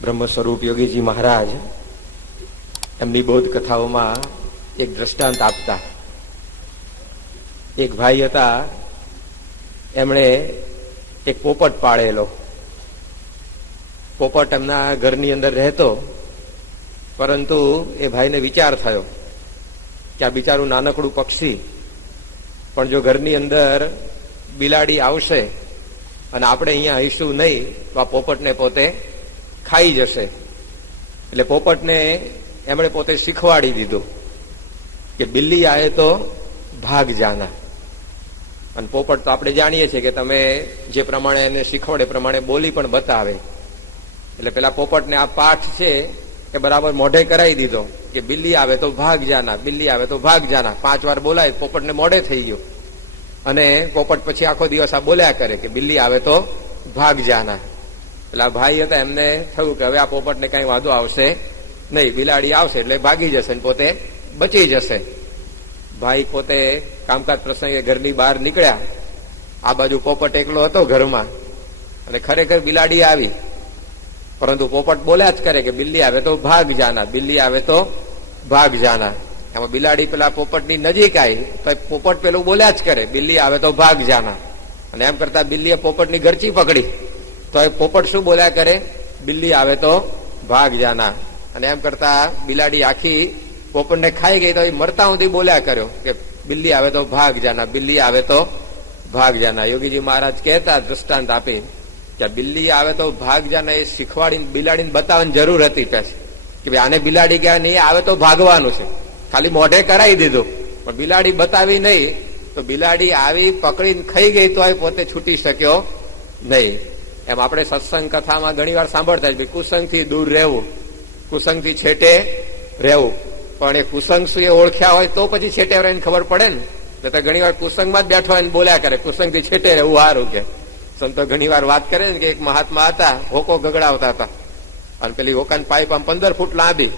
બ્રહ્મ સ્વરૂપ યોગીજી મહારાજ એમની બોધ કથાઓમાં એક દ્રષ્ટાંત આપતા. એક ભાઈ હતા, એમણે એક પોપટ પાળેલો. પોપટ એમના ઘરની અંદર રહેતો, પરંતુ એ ભાઈને વિચાર થયો કે આ બિચારું નાનકડું પક્ષી, પણ જો ઘરની અંદર બિલાડી આવશે અને આપણે અહીંયા આવીશું નહીં તો આ પોપટને પોતે ખાઈ જશે. એટલે પોપટને એમણે પોતે શીખવાડી દીધું કે બિલ્લી આવે તો ભાગ જાના. અને પોપટ તો આપણે જાણીએ છીએ કે તમે જે પ્રમાણે એને શીખવાડે પ્રમાણે બોલી પણ બતાવે. એટલે પેલા પોપટને આ પાઠ છે એ બરાબર મોઢે કરાવી દીધો કે બિલ્લી આવે તો ભાગ જાના, બિલ્લી આવે તો ભાગ જાના. 5 વાર બોલાય, પોપટને મોઢે થઈ ગયું. અને પોપટ પછી આખો દિવસ આ બોલ્યા કરે કે બિલ્લી આવે તો ભાગ જાના. પેલા ભાઈ હતા, એમને થયું કે હવે આ પોપટને કઈ વાંધો આવશે નહીં, બિલાડી આવશે એટલે ભાગી જશે ને પોતે બચી જશે. ભાઈ પોતે કામકાજ પ્રસંગે ઘરની બહાર નીકળ્યા. આ બાજુ પોપટ એકલો હતો ઘરમાં, અને ખરેખર બિલાડી આવી, પરંતુ પોપટ બોલ્યા જ કરે કે બિલ્લી આવે તો ભાગ જાના, બિલ્લી આવે તો ભાગ જાના. એમાં બિલાડી પેલા પોપટની નજીક આવી તો પોપટ પેલું બોલ્યા જ કરે બિલ્લી આવે તો ભાગ જાના. અને એમ કરતા બિલ્લીએ પોપટની ગરચી પકડી તો એ પોપટ શું બોલ્યા કરે, બિલ્લી આવે તો ભાગ જાના. અને એમ કરતા બિલાડી આખી પોપટને ખાઈ ગઈ તો એ મરતા સુધી બોલ્યા કર્યો કે બિલ્લી આવે તો ભાગ જાના, બિલ્લી આવે તો ભાગ જાના. યોગીજી મહારાજ કહેતા દ્રષ્ટાંત આપી કે બિલ્લી આવે તો ભાગ જાના એ શીખવાડીને બિલાડીને બતાવવાની જરૂર હતી પછી કે ભાઈ આને બિલાડી ગયા નહીં, આવે તો ભાગવાનું છે. ખાલી મોઢે કરાવી દીધું, પણ બિલાડી બતાવી નહીં તો બિલાડી આવી પકડીને ખાઈ ગઈ તો પોતે છૂટી શક્યો નહીં. એમ આપણે સત્સંગ કથામાં ઘણી વાર સાંભળતા જ કુસંગથી દૂર રહેવું, કુસંગથી છેટે રહેવું. પણ એ કુસંગ શું એ ઓળખ્યા હોય તો પછી છેટે રહીને ખબર પડે ને. તો ઘણી વાર કુસંગમાં જ બેઠો હોય ને બોલ્યા કરે કુસંગથી છેટે રહેવું સારું કે. સંતો ઘણી વાર વાત કરે ને કે એક મહાત્મા હતા, હોકો ગગડાવતા હતા, અને પેલી હોકાની પાઇપ આમ 15 ફૂટ લાંબી,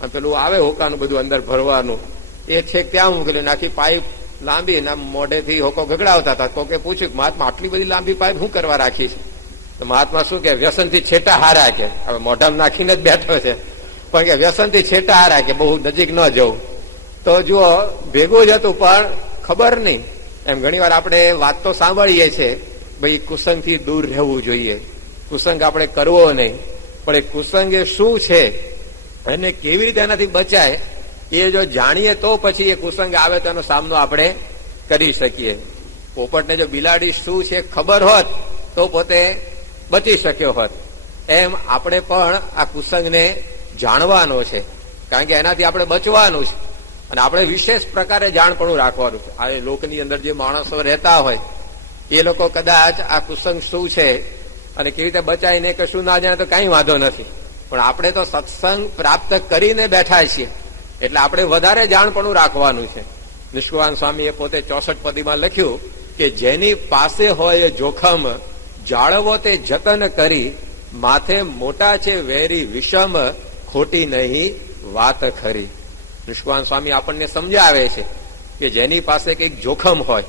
અને પેલું આવે હોકાનું બધું અંદર ભરવાનું, એ છેક ત્યાં મૂકેલું, આખી પાઇપ લાંબી ના મોઢેથી હોકો ગગડાવતા હતા. કોકે પૂછ્યું મહાત્મા આટલી બધી લાંબી પાઇપ શું કરવા રાખી છે? તો મહાત્મા શું કે વ્યસનથી છેટા હારા કે. હવે મોઢામાં નાખીને જ બેઠો છે, પણ કે વ્યસનથી છેટા હારા કે બહુ નજીક ન જવું. તો જુઓ ભેગું જ હતું પણ ખબર નહીં. એમ ઘણી વાર આપણે વાત તો સાંભળીએ છીએ ભાઈ કુસંગથી દૂર રહેવું જોઈએ, કુસંગ આપણે કરવો નહીં, પણ એ કુસંગ એ શું છે અને કેવી રીતે એનાથી બચાય એ જો જાણીએ તો પછી એ કુસંગ આવે તો એનો સામનો આપણે કરી શકીએ. પોપટને જો બિલાડી શું છે ખબર હોત તો પોતે બચી શક્યો હોત. એમ આપણે પણ આ કુસંગને જાણવાનો છે, કારણ કે એનાથી આપણે બચવાનું છે. અને આપણે વિશેષ પ્રકારે જાણપણું રાખવાનું છે. આ લોકની અંદર જે માણસો રહેતા હોય એ લોકો કદાચ આ કુસંગ શું છે અને કેવી રીતે બચાવીને કશું ના જાણે તો કઈ વાંધો નથી, પણ આપણે તો સત્સંગ પ્રાપ્ત કરીને બેઠા છીએ એટલે આપણે વધારે જાણપણું રાખવાનું છે. નિષ્કુળાનંદ સ્વામીએ પોતે 64 પદીમાં લખ્યું કે જેની પાસે હોય જોખમ જાળવો તે જતન કરી, માથે મોટા છે વેરી વિષમ, ખોટી નહીં વાત ખરી. નિષ્કુળાનંદ સ્વામી આપણને સમજાવે છે કે જેની પાસે કંઈક જોખમ હોય,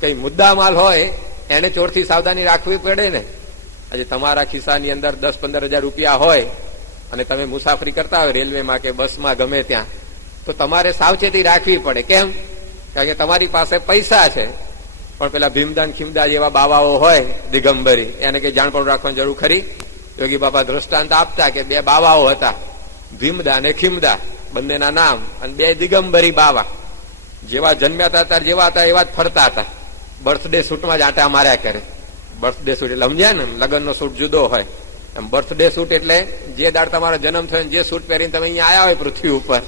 કઈ મુદ્દામાલ હોય, એને ચોરથી સાવધાની રાખવી પડે ને. આજે તમારા ખિસ્સાની અંદર 10-15 હજાર રૂપિયા હોય અને તમે મુસાફરી કરતા હોય રેલવેમાં કે બસમાં ગમે ત્યાં, તો તમારે સાવચેતી રાખવી પડે. કેમ? કારણ કે તમારી પાસે પૈસા છે, પણ પેલા ભીમદાન ખીમદા જેવા બાવાઓ હોય દિગંબરી, એને કઈ જાણપણ રાખવાની જરૂર ખરી? યોગી બાબા દ્રષ્ટાંત આપતા કે 2 બાવાઓ હતા, ભીમદા અને ખીમદા, બંનેના નામ, અને 2 દિગંબરી બાવા. જેવા જન્મ્યા હતા ત્યારે જેવા હતા એવા જ ફરતા હતા. બર્થડે સૂટમાં જ આંટા માર્યા કરે. બર્થડે સૂટ એટલે સમજ્યા ને, લગ્નનો સૂટ જુદો હોય. એમ બર્થડે સૂટ એટલે જે દાડ તમારો જન્મ થયો જે સૂટ પહેરીને તમે અહીંયા આવ્યા હોય પૃથ્વી ઉપર,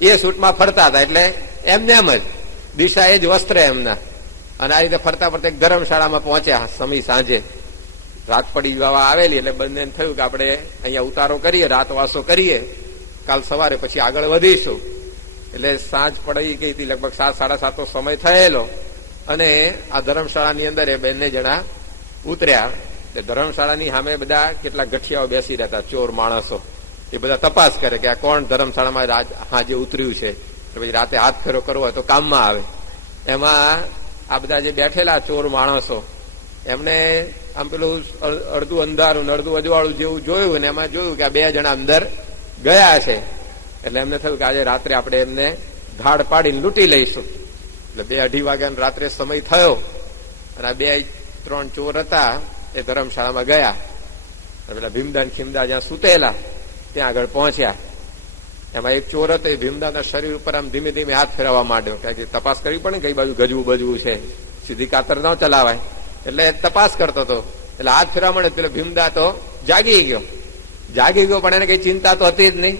એ સૂટમાં ફરતા હતા. એટલે એમને એમ જ દિશા એ જ વસ્ત્ર એમના. અને આ રીતે ફરતા ફરતા એક ધર્મશાળામાં પહોંચ્યા. સમય સાંજે રાત પડી જવા આવેલી એટલે બંને થયું કે આપણે અહીંયા ઉતારો કરીએ, રાતવાસો કરીએ, કાલ સવારે પછી આગળ વધીશું. એટલે સાંજ પડી ગઈ હતી, લગભગ 7-7:30 સમય થયેલો. અને આ ધર્મશાળાની અંદર એ બંને જણા ઉતર્યા. ધર્મશાળાની સામે બધા કેટલાક ગઠિયાઓ બેસી રહેતા, ચોર માણસો. એ બધા તપાસ કરે કે આ કોણ ધર્મશાળામાં આજે ઉતર્યું છે, પછી રાતે હાથ ફેરો કરવો હોય તો કામમાં આવે. એમાં આ બધા જે બેઠેલા ચોર માણસો, એમને આમ પેલું અડધું અંધારું ને અડધું અજવાળું જેવું જોયું ને એમાં જોયું કે આ બે જણા અંદર ગયા છે. એટલે એમને થયું કે આજે રાત્રે આપણે એમને ધાડ પાડીને લૂંટી લઈશું. એટલે 2-2:30 વાગ્યાનો રાત્રે સમય થયો અને આ 2-3 ચોર હતા એ ધર્મશાળામાં ગયા. પેલા ભીમદા ને ખીમદા જ્યાં સુતેલા ત્યાં આગળ પહોંચ્યા. એમાં એક ચોર હતો એ ભીમદાના શરીર ઉપર આમ ધીમે ધીમે હાથ ફેરવવા માંડ્યો. કારણ કે તપાસ કરવી પડે ને કઈ બાજુ ગજવું બજવું છે, સીધી કાતર ન ચલાવાય. એટલે તપાસ કરતો હતો. એટલે હાથ ફેરવા માંડે પેલો ભીમદા તો જાગી ગયો પણ એને કઈ ચિંતા તો હતી જ નહીં,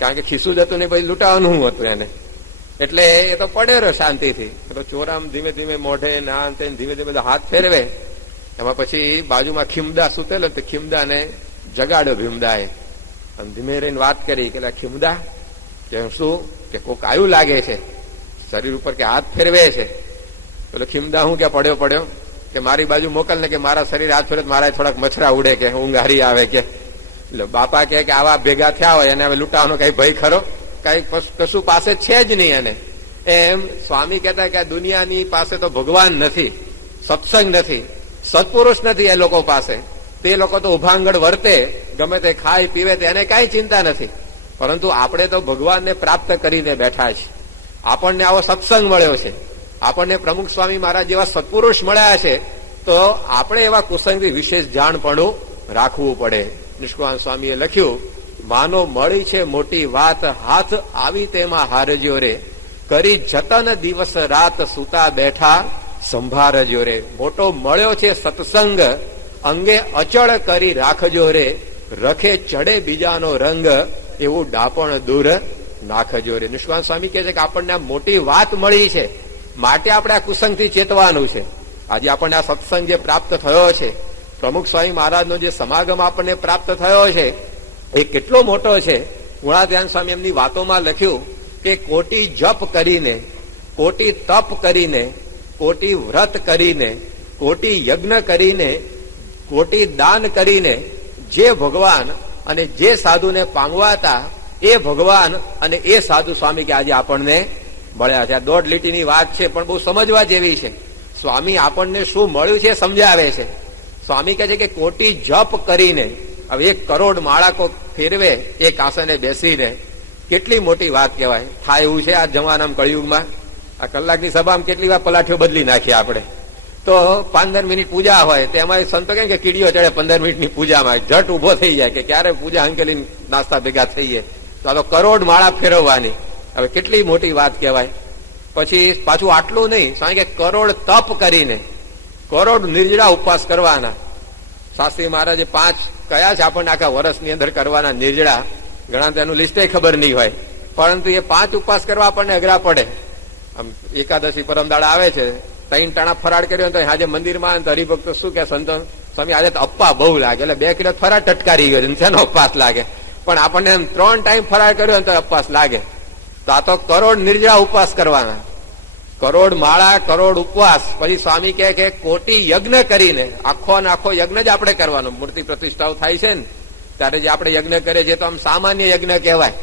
કારણ કે ખિસ્સું જ હતું ને પછી લૂંટાવાનું હતું એને. એટલે એ તો પડ્યો રહ્યો શાંતિથી. તો ચોરામ ધીમે ધીમે મોઢે ના ધીમે ધીમે હાથ ફેરવે. એમાં પછી બાજુમાં ખીમદા સુતેલો તો ખીમદાને જગાડ્યો ભીમદાએ અને ધીમે રહીને વાત કરી કે ખીમદા કે શું કે કોક આયું લાગે છે શરીર ઉપર કે હાથ ફેરવે છે. પેલો ખીમદા હું કે પડ્યો કે મારી બાજુ મોકલ ને કે મારા શરીર હાથ ફેરવે મારા થોડાક મચ્છરા ઉડે કે ઊંઘ હારી આવે કે. એટલે બાપા કે આવા ભેગા થયા હોય એને હવે લૂંટાવાનો કઈ ભય ખરો? કઈ કશું પાસે છે જ નહીં એને. એમ સ્વામી કહેતા કે આ દુનિયાની પાસે તો ભગવાન નથી, સત્સંગ નથી, સત્પુરુષ નથી એ લોકો પાસે. તે લોકો તો ઉભાંગળ વર્તે, ગમે તે ખાય પીવે તેને કઈ ચિંતા નથી. પરંતુ આપણે તો ભગવાનને પ્રાપ્ત કરીને બેઠા છીએ. આપણને આવો સત્સંગ મળ્યો છે, આપણને પ્રમુખ સ્વામી મહારાજ જેવા સત્પુરુષ મળ્યા છે, તો આપણે એવા કુસંગથી વિશેષ જાણપણું રાખવું પડે. નિષ્કુળાન સ્વામીએ લખ્યું, માનો મળી છે મોટી વાત, હાથ આવી તેમાં હારજો રે, કરી જતન દિવસ રાત સુતા બેઠા સંભારજો રે. મોટો મળ્યો છે સત્સંગ, અંગે અચળ કરી રાખજો રે, રખે ચડે બીજાનો રંગ, એવું ડાપણ દૂર નાખજો રે. નિષ્કાંત સ્વામી કહે છે કે આપણને આ મોટી વાત મળી છે, માટે આપણે આ કુસંગથી ચેતવાનું છે. આજે આપણને આ સત્સંગ જે પ્રાપ્ત થયો છે, પ્રમુખ સ્વામી મહારાજનો જે સમાગમ આપણને પ્રાપ્ત થયો છે, એ કેટલો મોટો છે. ગુણાધ્યાન સ્વામી એમની વાતોમાં લખ્યું કે કોટી જપ કરીને, કોટી તપ કરીને, કોટી વ્રત કરીને, કોટી યજ્ઞ કરીને, કોટી દાન કરીને જે ભગવાન અને જે સાધુને પામવાતા એ ભગવાન અને એ સાધુ સ્વામી કે આજે આપણને મળ્યા છે. આ 1.5 લીટીની વાત છે પણ બહુ સમજવા જેવી છે. સ્વામી આપણને શું મળ્યું છે સમજાવે છે. સ્વામી કહે છે કે કોટી જપ કરીને, હવે 1 કરોડ માળા કો ફેરવે એક આસને બેસીને, કેટલી મોટી વાત કહેવાય. થાય એવું છે આ જમાનામાં કળિયુગમાં? આ કલાકની સભામાં કેટલી વાર પલાઠીઓ બદલી નાખીએ આપણે. તો 15 મિનિટ પૂજા હોય તેમાં સંતો કહે કે કીડીઓ ચડે 15 મિનિટની પૂજામાં, ઝટ ઉભો થઈ જાય કે ક્યારે પૂજા અંકેલી નાસ્તા ભેગા થઈએ. તો આ તો કરોડ માળા ફેરવવાની, હવે કેટલી મોટી વાત કહેવાય. પછી પાછું આટલું નહીં, સ્વામી કે કરોડ તપ કરીને, કરોડ નિર્જળા ઉપવાસ કરવાના. શાસ્ત્રી મહારાજે 5 કયા છે આપણને આખા વર્ષની અંદર કરવાના નિર્જળા? ઘણા તેનું લિસ્ટે ખબર નહીં હોય, પરંતુ એ 5 ઉપવાસ કરવા આપણને અઘરા પડે. આમ એકાદશી પરમદાડા આવે છે, 3 ટાણા ફરાળ કર્યો તો આજે મંદિરમાં હરિભક્તો શું કે સંતો સ્વામી આજે અપ્પા બહુ લાગે, એટલે 2 કિલો ફરાળ ટટકારી ગયો તેનો ઉપવાસ લાગે. પણ આપણને 3 ટાઈમ ફરાળ કર્યો તો ઉપવાસ લાગે. તો આ તો કરોડ નિર્જળા ઉપવાસ કરવાના, કરોડ માળા, કરોડ ઉપવાસ. પછી સ્વામી કહે કે કોટી યજ્ઞ કરીને, આખો ને આખો યજ્ઞ જ આપણે કરવાનો. મૂર્તિ પ્રતિષ્ઠાઓ થાય છે ને ત્યારે જે આપણે યજ્ઞ કરીએ છીએ તો આમ સામાન્ય યજ્ઞ કહેવાય,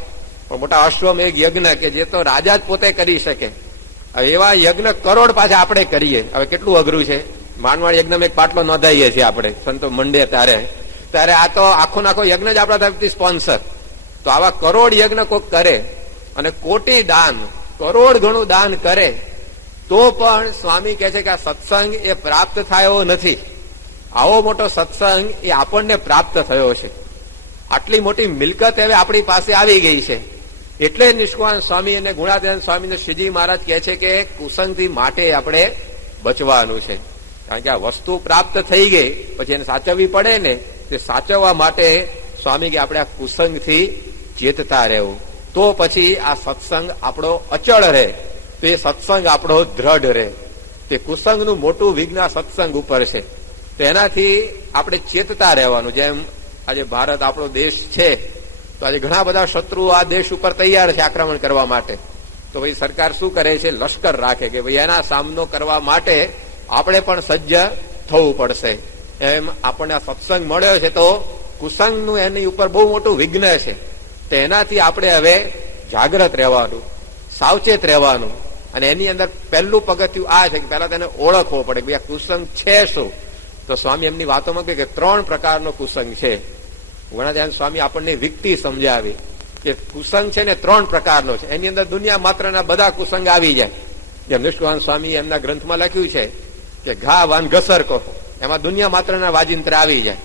પણ મોટા અશ્વમેઘ યજ્ઞ કે જે તો રાજા જ પોતે કરી શકે. હવે એવા યજ્ઞ કરોડ પાછા આપણે કરીએ. હવે કેટલું અઘરું છે. માનવાડ યજ્ઞમાં એક પાટલો નોંધાઈએ છીએ આપણે સંતો મંડે ત્યારે આ તો આખો નાખો યજ્ઞ જ આપણા તરફથી સ્પોન્સર. તો આવા કરોડ યજ્ઞ કોઈક કરે અને કોટી દાન, કરોડ ઘણું દાન કરે, તો પણ સ્વામી કહે છે કે આ સત્સંગ એ પ્રાપ્ત થાય એવો નથી. આવો મોટો સત્સંગ એ આપણને પ્રાપ્ત થયો છે. આટલી મોટી મિલકત હવે આપણી પાસે આવી ગઈ છે. એટલે નિષ્કાંત સ્વામી અને ગુણાધ્યાન સ્વામી અને શ્રીજી મહારાજ કહે છે કે કુસંગથી માટે આપણે બચવાનું છે. કારણ કે આ વસ્તુ પ્રાપ્ત થઈ ગઈ પછી એને સાચવવી પડે ને, તે સાચવવા માટે સ્વામી કે આપણે આ કુસંગથી ચેતતા રહેવું. તો પછી આ સત્સંગ આપણો અચળ રહે, તો એ સત્સંગ આપણો દ્રઢ રહે. તે કુસંગનું મોટું વિઘ્ન સત્સંગ ઉપર છે. તો એનાથી આપણે ચેતતા રહેવાનું. જેમ આજે ભારત આપણો દેશ છે, તો આજે ઘણા બધા શત્રુઓ આ દેશ ઉપર તૈયાર છે આક્રમણ કરવા માટે. તો ભાઈ સરકાર શું કરે છે? લશ્કર રાખે કે ભાઈ એના સામનો કરવા માટે આપણે પણ સજ્જ થવું પડશે. એમ આપણને આ સત્સંગ મળ્યો છે તો કુસંગનું એની ઉપર બહુ મોટું વિઘ્ન છે. તો એનાથી આપણે હવે જાગ્રત રહેવાનું, સાવચેત રહેવાનું. અને એની અંદર પહેલું પગથિયું આ છે કે પહેલા તેને ઓળખવો પડે કે ભાઈ આ કુસંગ છે શું. તો સ્વામી એમની વાતોમાં કહે કે 3 પ્રકારનો કુસંગ છે. ગુણાત્યાન સ્વામી આપણને વિકતિ સમજાવી કે કુસંગ છે ને 3 પ્રકારનો છે. એની અંદર દુનિયા માત્રના બધા કુસંગ આવી જાય. જેમ નિષ્કાન સ્વામી એમના ગ્રંથમાં લખ્યું છે કે ઘા વાન ઘસર કહો, એમાં દુનિયા માત્રના વાજિંત્ર આવી જાય.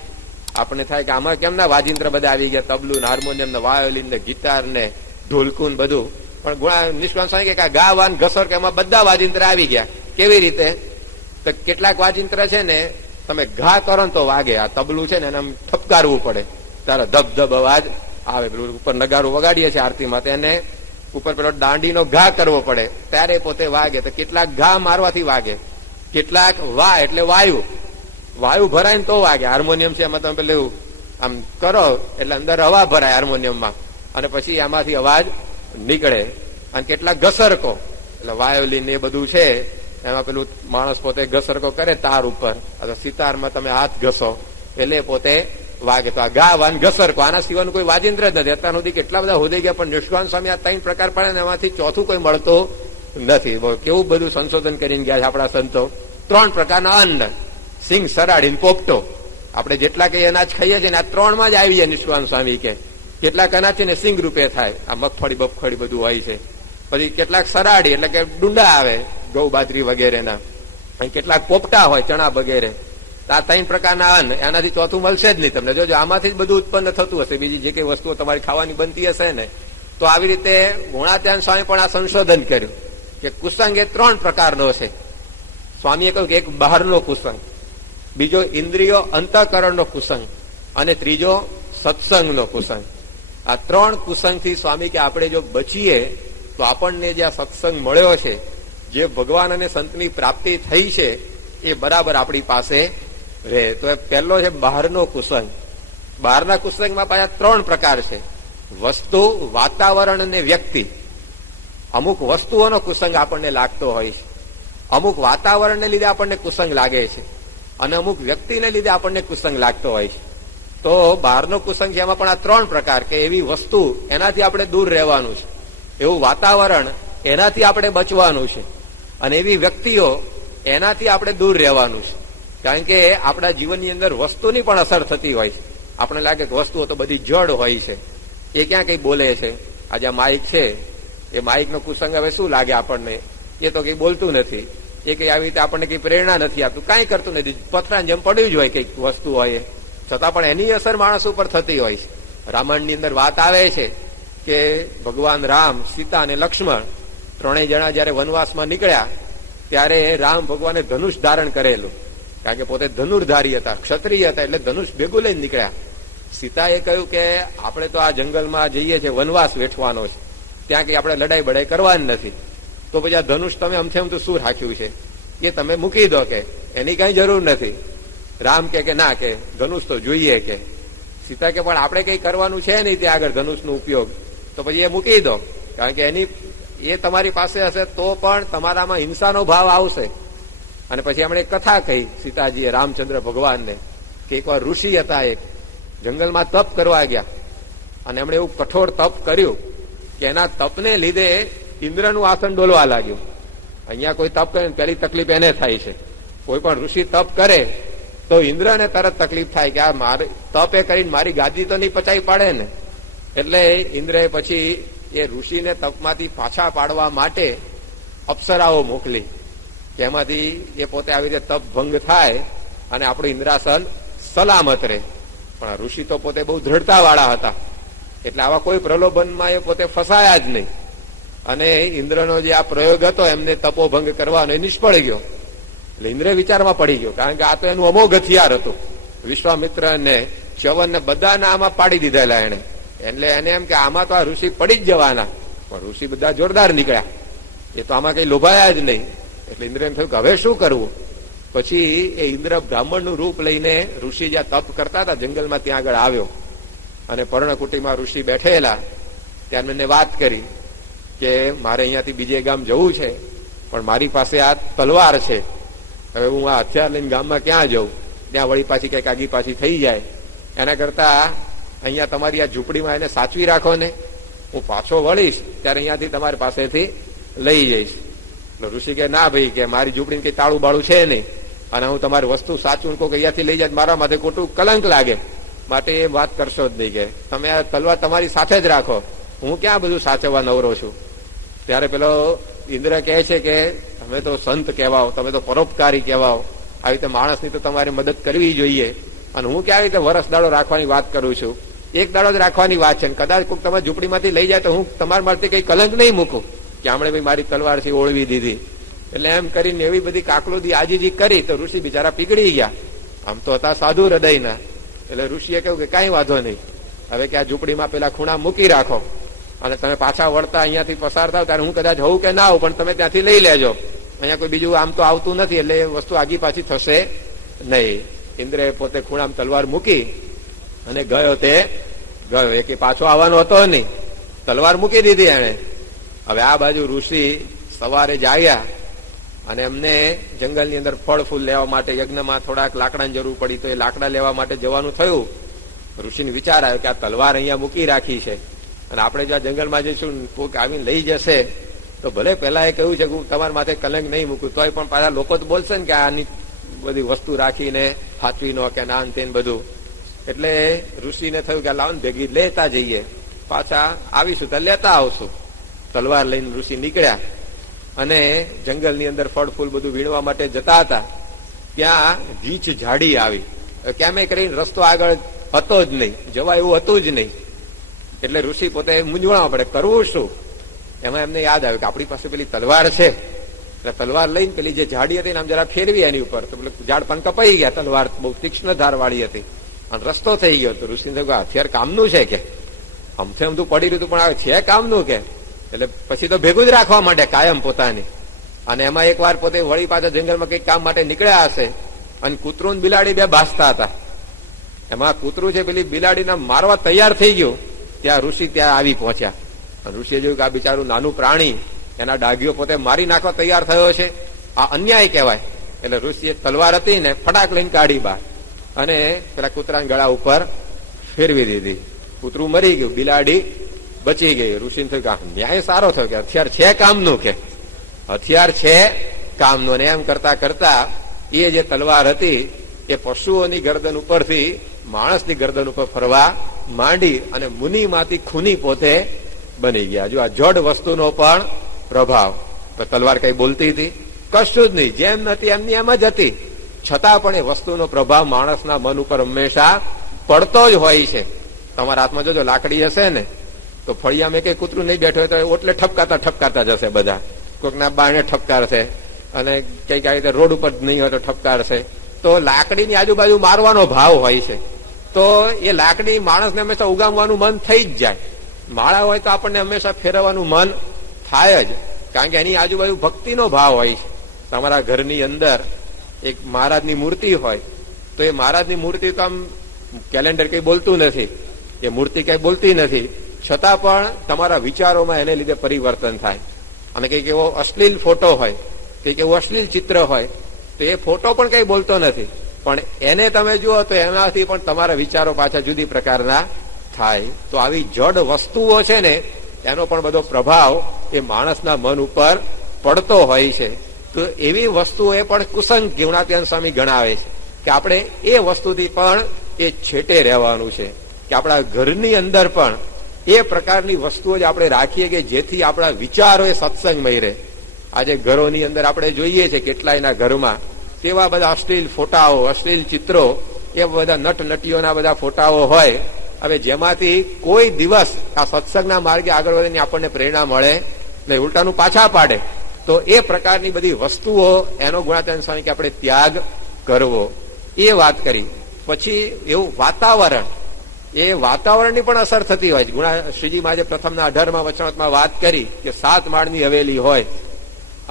આપણને થાય કે આમાં કેમના વાજિંત્ર બધા આવી ગયા, તબલું ને હાર્મોનિયમ ને વાયોલિન ને ગિટાર ને ઢોલકું બધું. પણ નિષ્કાન સ્વામી કે ઘા વાન ઘસર કે એમાં બધા વાજિંત્ર આવી ગયા. કેવી રીતે? તો કેટલાક વાજિંત્ર છે ને તમે ઘા કરો ને તો વાગે. આ તબલું છે ને એને ઠપકારવું પડે, તારા ધબ ધબ અવાજ આવે. પેલું ઉપર નગારું વગાડીએ છીએ આરતીમાં, એને ઉપર પેલો દાંડીનો ઘા કરવો પડે ત્યારે પોતે વાગે. તો કેટલાક ઘા મારવાથી વાગે, કેટલાક વા એટલે વાયુ ભરાય ને તો વાગે. હાર્મોનિયમ છે એમાં તમે પેલું આમ કરો એટલે અંદર હવા ભરાય હાર્મોનિયમમાં, અને પછી એમાંથી અવાજ નીકળે. અને કેટલાક ઘસરકો એટલે વાયોલિન એ બધું છે એમાં પેલું માણસ પોતે ઘસરકો કરે તાર ઉપર, અથવા સિતારમાં તમે હાથ ઘસો એટલે પોતે વાગે. તો આ ગા વાન ઘસરકો, આના સિવાયનું કોઈ વાજિંત્ર જ નથી. અત્યાર સુધી કેટલા બધા હોદી ગયા, પણ નિષ્કાન સ્વામી આ 3 પ્રકાર પડે ને એમાંથી ચોથું કોઈ મળતું નથી. કેવું બધું સંશોધન કરીને ગયા છે આપણા સંતો. 3 પ્રકારના અન્ન, સિંગ, સરાડી, પોપટો. આપણે જેટલા કઈ અનાજ ખાઈએ છીએ ને આ 3માં જ આવી જાય. નિષ્કાન સ્વામી કે કેટલાક અનાજ છે ને સિંગ રૂપે થાય, આ મગફળી બગફળી બધું હોય છે. પછી કેટલાક સરાડી એટલે કે ડુંડા આવે ઘઉં બાજરી વગેરેના, કેટલાક પોપટા હોય ચણા વગેરે. આ 3 પ્રકારના અન્ન, એનાથી ચોથું મળશે જ નહીં તમને. જોજો આમાંથી જ બધું ઉત્પન્ન થતું હશે, બીજી જે કઈ વસ્તુઓ તમારી ખાવાની બનતી હશે ને. તો આવી રીતે ગુણાત્યાન સ્વામી પણ આ સંશોધન કર્યું કે કુસંગ એ 3 પ્રકારનો છે. સ્વામીએ કહ્યું કે એક બહારનો કુસંગ, બીજો ઇન્દ્રિયો અંતઃકરણનો કુસંગ, અને ત્રીજો સત્સંગનો કુસંગ. આ 3 કુસંગથી સ્વામી કે આપણે જો બચીએ તો આપણને જે આ સત્સંગ મળ્યો છે, જે ભગવાન અને સંતની પ્રાપ્તિ થઈ છે, એ બરાબર આપણી પાસે રહે. તો એ પહેલો છે બહારનો કુસંગ. બહારના કુસંગમાં પાછા 3 પ્રકાર છે: વસ્તુ, વાતાવરણ અને વ્યક્તિ. અમુક વસ્તુઓનો કુસંગ આપણને લાગતો હોય છે, અમુક વાતાવરણને લીધે આપણને કુસંગ લાગે છે, અને અમુક વ્યક્તિને લીધે આપણને કુસંગ લાગતો હોય છે. તો બહારનો કુસંગ છે એમાં પણ આ 3 પ્રકાર, કે એવી વસ્તુ એનાથી આપણે દૂર રહેવાનું છે, એવું વાતાવરણ એનાથી આપણે બચવાનું છે, અને એવી વ્યક્તિઓ એનાથી આપણે દૂર રહેવાનું છે. કારણ કે આપણા જીવનની અંદર વસ્તુની પણ અસર થતી હોય છે. આપણે લાગે કે વસ્તુઓ તો બધી જડ હોય છે, એ ક્યાં કઈ બોલે છે. આજે આ માઇક છે, એ માઇકનો કુસંગ હવે શું લાગે આપણને? એ તો કઈ બોલતું નથી, એ કઈ આવી રીતે આપણને કઈ પ્રેરણા નથી આપતું, કાંઈ કરતું નથી, પથરાની જેમ પડ્યું જ હોય કઈક વસ્તુ હોય. છતાં પણ એની અસર માણસ ઉપર થતી હોય છે. રામાયણની અંદર વાત આવે છે કે ભગવાન રામ, સીતા અને લક્ષ્મણ 3 જણા જયારે વનવાસમાં નીકળ્યા ત્યારે રામ ભગવાને ધનુષ ધારણ કરેલું, કારણ કે પોતે ધનુર્ધારી હતા, ક્ષત્રિય હતા, એટલે ધનુષ ભેગું લઈને નીકળ્યા. સીતાએ કહ્યું કે આપણે તો આ જંગલમાં જઈએ છીએ, વનવાસ વેઠવાનો છે, ત્યાં કઈ આપણે લડાઈ બડાઈ કરવાની નથી, તો પછી આ ધનુષ તમે અમથેમ તો શું રાખ્યું છે, એ તમે મૂકી દો, કે એની કઈ જરૂર નથી. રામ કે ના, કે ધનુષ તો જોઈએ. કે સીતા કે પણ આપણે કઈ કરવાનું છે નહીં ત્યાં આગળ ધનુષનો ઉપયોગ, તો પછી એ મૂકી દો, કારણ કે એની એ તમારી પાસે હશે તો પણ તમારામાં હિંસાનો ભાવ આવશે. અને પછી એમણે એક કથા કહી સીતાજીએ રામચંદ્ર ભગવાનને, કે એકવાર ઋષિ હતા, એક જંગલમાં તપ કરવા ગયા, અને એમણે એવું કઠોર તપ કર્યું કે એના તપને લીધે ઇન્દ્રનું આસન ડોલવા લાગ્યું. અહીંયા કોઈ તપ કરે પહેલી તકલીફ એને થાય છે, કોઈ પણ ઋષિ તપ કરે તો ઇન્દ્રને તરત તકલીફ થાય કે આ મારે તપે કરીને મારી ગાદી તો નહીં પચાવી પાડે ને. એટલે ઇન્દ્રએ પછી એ ઋષિને તપમાંથી પાછા પાડવા માટે અપ્સરાઓ મોકલી, કે એમાંથી એ પોતે આવી રીતે તપ ભંગ થાય અને આપણું ઇન્દ્રાસન સલામત રહે. પણ ઋષિ તો પોતે બહુ દ્રઢતા વાળા હતા, એટલે આવા કોઈ પ્રલોભનમાં એ પોતે ફસાયા જ નહીં, અને ઇન્દ્રનો જે આ પ્રયોગ હતો એમને તપોભંગ કરવાનો એ નિષ્ફળ ગયો. એટલે ઇન્દ્ર વિચારમાં પડી ગયો, કારણ કે આ તો એનું અમોઘ હથિયાર હતું. વિશ્વામિત્ર ને ચ્યવન ને બધાને આમાં પાડી દીધેલા એને. એટલે એને એમ કે આમાં તો આ ઋષિ પડી જ જવાના, પણ ઋષિ બધા જોરદાર નીકળ્યા, એ તો આમાં કઈ લોભાયા જ નહીં. એટલે ઇન્દ્ર એમ થયું કે હવે શું કરવું. પછી એ ઇન્દ્ર બ્રાહ્મણનું રૂપ લઈને ઋષિ જ્યાં તપ કરતા હતા જંગલમાં ત્યાં આગળ આવ્યો, અને પર્ણકુટીમાં ઋષિ બેઠેલા. ત્યાં મેં વાત કરી કે મારે અહીંયાથી બીજે ગામ જવું છે, પણ મારી પાસે આ તલવાર છે, હવે હું આ હથિયાર લઈને ગામમાં ક્યાં જઉં, ત્યાં વળી પાછી કઈક આગી પાછી થઈ જાય, એના કરતા અહીંયા તમારી આ ઝૂંપડીમાં એને સાચવી રાખો ને, હું પાછો વળીશ ત્યારે અહીંયાથી તમારી પાસેથી લઈ જઈશ. એટલે ઋષિ કે ના ભાઈ, કે મારી ઝૂંપડીને કઈ તાળું બાળું છે નહીં, અને હું તમારી વસ્તુ સાચું કહું કે અહીંયાથી લઈ જાય મારા માથે ખોટું કલંક લાગે, માટે એ વાત કરશો જ નહીં, કે તમે આ તલવાર તમારી સાથે જ રાખો, હું ક્યાં બધું સાચવવા નવરો છું. ત્યારે પેલો ઇન્દ્ર કહે છે કે તમે તો સંત કહેવાઓ, તમે તો પરોપકારી કહેવાઓ, આવી રીતે માણસની તો તમારે મદદ કરવી જોઈએ, અને હું ક્યાં રીતે વરસ દાડો રાખવાની વાત કરું છું, એક દાડો જ રાખવાની વાત છે. કદાચ કોઈક તમારી ઝૂંપડીમાંથી લઈ જાય તો હું તમારા માટે કઈ કલંક નહીં મૂકું કે આમણે ભાઈ મારી તલવારથી ઓળવી દીધી. એટલે એમ કરીને એવી બધી કાકલુદી આજીજી કરી તો ઋષિ બિચારા પીગળી ગયા. આમ તો હતા સાધુ હૃદયના. એટલે ઋષિએ કહ્યું કે કઈ વાંધો નહીં, હવે કે આ ઝૂંપડીમાં પેલા ખૂણા મૂકી રાખો, અને તમે પાછા વળતા અહીંયાથી પસાર થાવ ત્યારે હું કદાચ હોઉં કે ના આવું, પણ તમે ત્યાંથી લઈ લેજો, અહીંયા કોઈ બીજું આમ તો આવતું નથી, એટલે એ વસ્તુ આગી પાછી થશે નહીં. ઇન્દ્રએ પોતે ખૂણામાં તલવાર મૂકી અને ગયો તે ગયો, એ કે પાછો આવવાનો હતો નહીં, તલવાર મૂકી દીધી એને. હવે આ બાજુ ઋષિ સવારે જાગ્યા અને એમને જંગલની અંદર ફળ ફૂલ લેવા માટે યજ્ઞમાં થોડાક લાકડાની જરૂર પડી, તો એ લાકડા લેવા માટે જવાનું થયું. ઋષિને વિચાર આવ્યો કે આ તલવાર અહીંયા મૂકી રાખી છે, અને આપણે જો આ જંગલમાં જઈશું કોઈક આવીને લઈ જશે તો ભલે પેલા એ કહ્યું છે કે હું તમારા માથે કલંક નહીં મૂકું, તોય પણ પાછા લોકો તો બોલશે ને કે આની બધી વસ્તુ રાખીને હાથવી નો કે ના તેન બધું. એટલે ઋષિને થયું કે લાવો ને ભેગી લેતા જઈએ, પાછા આવીશું તો લેતા આવશું. તલવાર લઈને ઋષિ નીકળ્યા અને જંગલની અંદર ફળ ફૂલ બધું વીણવા માટે જતા હતા. ત્યાં રીંછ ઝાડી આવી, કેમે કરીને રસ્તો આગળ હતો જ નહીં, જવા એવું હતું જ નહીં. એટલે ઋષિ પોતે મૂંઝવણમાં પડે, કરવું શું? એમાં એમને યાદ આવ્યું કે આપણી પાસે પેલી તલવાર છે, એટલે તલવાર લઈને પેલી જે ઝાડી હતી ને આમ જરા ફેરવી એની ઉપર, તો પેલું ઝાડ પણ કપાઈ ગયા, તલવાર બહુ તીક્ષ્ણ ધાર વાળી હતી અને રસ્તો થઈ ગયો. તો ઋષિને થયું કે હથિયાર કામનું છે, કે અમથે અમથું પડી રહ્યું પણ આવે છે કામનું, કે એટલે પછી તો ભેગું જ રાખવા માંડે કાયમ પોતાની. અને એમાં એક વાર પોતે વળી પાછા જંગલમાં કઈક કામ માટે નીકળ્યા હશે અને કૂતરું બિલાડી બે ભાસતા હતા. એમાં કૂતરું છે પેલી બિલાડીને મારવા તૈયાર થઈ ગયું, ત્યાં ઋષિ ત્યાં આવી પહોંચ્યા. અને ઋષિએ જોયું કે આ બિચારું નાનું પ્રાણી એના ડાઘીઓ પોતે મારી નાખવા તૈયાર થયો છે, આ અન્યાય કહેવાય. એટલે ઋષિએ તલવાર હતી ને ફટાક લઈને કાઢી બહાર અને પેલા કૂતરાના ગળા ઉપર ફેરવી દીધી. કૂતરું મરી ગયું, બિલાડી બચી ગઈ. ઋષિને થયું કે ન્યાય સારો થયો, કે હથિયાર છે કામનું, કે હથિયાર છે કામનું. અને એમ કરતા કરતા એ જે તલવાર હતી એ પશુઓની ગરદન ઉપરથી માણસની ગરદન ઉપર ફરવા માંડી અને મુનિમાંથી ખૂની પોતે બની ગયા. જો આ જડ વસ્તુનો પણ પ્રભાવ. તો તલવાર કઈ બોલતી હતી? કશું જ નહીં, જેમ નથી એમની એમ જ હતી. છતાં પણ એ વસ્તુનો પ્રભાવ માણસના મન ઉપર હંમેશા પડતો જ હોય છે. તમારા હાથમાં જોજો લાકડી હશે ને તો ફળિયામાં કઈ કૂતરું નહીં બેઠો હોય તો ઓટલે ઠપકારતા જશે બધા. કોઈકના બારણે ઠપકારશે અને કઈક આવી રીતે રોડ ઉપર નહીં હોય તો ઠપકારશે. તો લાકડીની આજુબાજુ મારવાનો ભાવ હોય છે. તો એ લાકડી માણસને હંમેશા ઉગામવાનું મન થઈ જ જાય. માળા હોય તો આપણને હંમેશા ફેરવવાનું મન થાય જ, કારણ કે એની આજુબાજુ ભક્તિનો ભાવ હોય છે. તમારા ઘરની અંદર એક મહારાજની મૂર્તિ હોય તો એ મહારાજની મૂર્તિ તો આમ કેલેન્ડર કઈ બોલતું નથી, એ મૂર્તિ કઈ બોલતી નથી, છતાં પણ તમારા વિચારોમાં એને લીધે પરિવર્તન થાય. અને કઈક એવો અશ્લીલ ફોટો હોય, કઈક એવું અશ્લીલ ચિત્ર હોય તો એ ફોટો પણ કઈ બોલતો નથી, પણ એને તમે જુઓ તો એનાથી પણ તમારા વિચારો પાછા જુદી પ્રકારના થાય. તો આવી જડ વસ્તુઓ છે ને એનો પણ બધો પ્રભાવ એ માણસના મન ઉપર પડતો હોય છે. તો એવી વસ્તુઓ એ પણ કુસંગ ગુણાત્યાન સ્વામી ગણાવે છે કે આપણે એ વસ્તુથી પણ એ છેટે રહેવાનું છે, કે આપણા ઘરની અંદર પણ એ પ્રકારની વસ્તુઓ જ આપણે રાખીએ કે જેથી આપણા વિચારો એ સત્સંગમય રહે. આજે ઘરોની અંદર આપણે જોઈએ છે કેટલાયના ઘરમાં તેવા બધા અશ્લીલ ફોટાઓ, અશ્લીલ ચિત્રો, એ બધા નટનટીઓના બધા ફોટાઓ હોય. હવે જેમાંથી કોઈ દિવસ આ સત્સંગના માર્ગે આગળ વધીને આપણને પ્રેરણા મળે નહીં, ઉલટાનું પાછા પાડે. તો એ પ્રકારની બધી વસ્તુઓ એનો ગુણાત્યાન સ્વામી કે આપણે ત્યાગ કરવો, એ વાત કરી. પછી એવું વાતાવરણ, એ વાતાવરણની પણ અસર થતી હોય છે. શ્રીજી મહારાજે પ્રથમના 18મા વચનામૃતમાં વાત કરી કે 7 માળની હવેલી હોય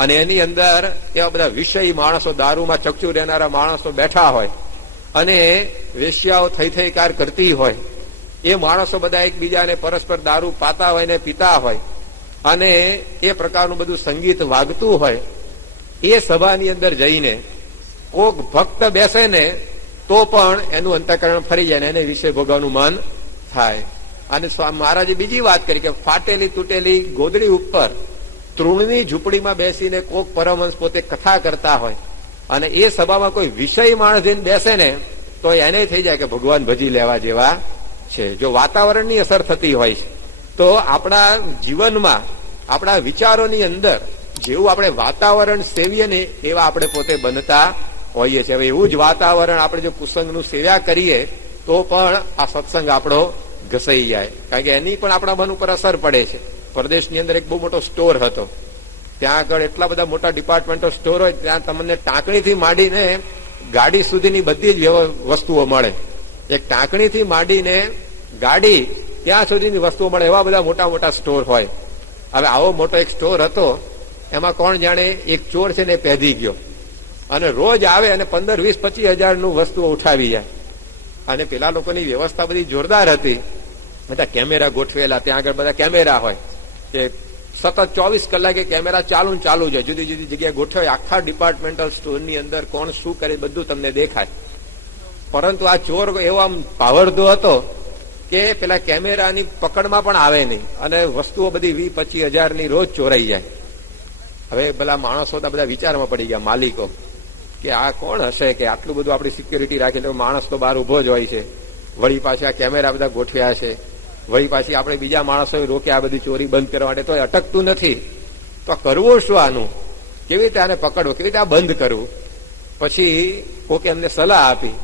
અને એની અંદર એવા બધા વિષયી માણસો, દારૂમાં ચકચુ રહેનારા માણસો બેઠા હોય અને વેશ્યાઓ થઈ કરતી હોય. એ માણસો બધા એકબીજાને પરસ્પર દારૂ પાતા હોય ને પીતા હોય અને એ પ્રકારનું બધું સંગીત વાગતું હોય. એ સભાની અંદર જઈને કોક ભક્ત બેસે ને તો પણ એનું અંતઃકરણ ફરી જાય ને એને વિશે ભોગવવાનું મન થાય. અને મહારાજે બીજી વાત કરી કે ફાટેલી તૂટેલી ગોદડી ઉપર તૃણની ઝૂંપડીમાં બેસીને કોક પરમહંસ પોતે કથા કરતા હોય અને એ સભામાં કોઈ વિષય માણસ જઈને બેસે ને તો એને થઈ જાય કે ભગવાન ભજી લેવા જેવા છે. જો વાતાવરણની અસર થતી હોય છે તો આપણા જીવનમાં આપણા વિચારોની અંદર જેવું આપણે વાતાવરણ સેવીએ ને એવા આપણે પોતે બનતા હોઈએ છીએ. હવે એવું જ વાતાવરણ આપણે જો કુસંગનું સેવ્યા કરીએ તો પણ આ સત્સંગ આપણો ઘસાઈ જાય, કારણ કે એની પણ આપણા મન ઉપર અસર પડે છે. પરદેશની અંદર એક બહુ મોટો સ્ટોર હતો, ત્યાં આગળ એટલા બધા મોટા ડિપાર્ટમેન્ટો સ્ટોર હોય, ત્યાં તમને ટાંકણીથી માંડીને ગાડી સુધીની બધી જ વસ્તુઓ મળે. એક ટાંકણીથી માંડીને ગાડી ત્યાં સુધીની વસ્તુઓ મળે, એવા બધા મોટા મોટા સ્ટોર હોય. હવે આવો મોટો એક સ્ટોર હતો, એમાં કોણ જાણે એક ચોર છે ને પેધી ગયો અને રોજ આવે અને 15, 20, 25 હજારનું વસ્તુઓ ઉઠાવી જાય. અને પેલા લોકોની વ્યવસ્થા બધી જોરદાર હતી, બધા કેમેરા ગોઠવેલા, ત્યાં આગળ બધા કેમેરા હોય કે સતત 24 કલાકે કેમેરા ચાલુ જ હોય, જુદી જુદી જગ્યાએ ગોઠવે. આખા ડિપાર્ટમેન્ટલ સ્ટોરની અંદર કોણ શું કરે બધું તમને દેખાય. પરંતુ આ ચોર એવો આમ પાવરધો હતો કે પેલા કેમેરાની પકડમાં પણ આવે નહીં અને વસ્તુઓ બધી 20-25 હજારની રોજ ચોરાઈ જાય. હવે પેલા માણસો બધા વિચારમાં પડી ગયા, માલિકો, કે આ કોણ હશે કે આટલું બધું આપણી સિક્યોરિટી રાખી લે, માણસ તો બહાર ઉભો જ હોય છે, વળી પાછી આ કેમેરા બધા ગોઠવ્યા છે, વળી પાછી આપણે બીજા માણસો રોક્યા આ બધી ચોરી બંધ કરવા માટે, તો અટકતું નથી. તો કરવું શું આનું, કેવી રીતે આને પકડવું, કેવી રીતે આ બંધ કરવું? પછી કોકે એમને સલાહ આપી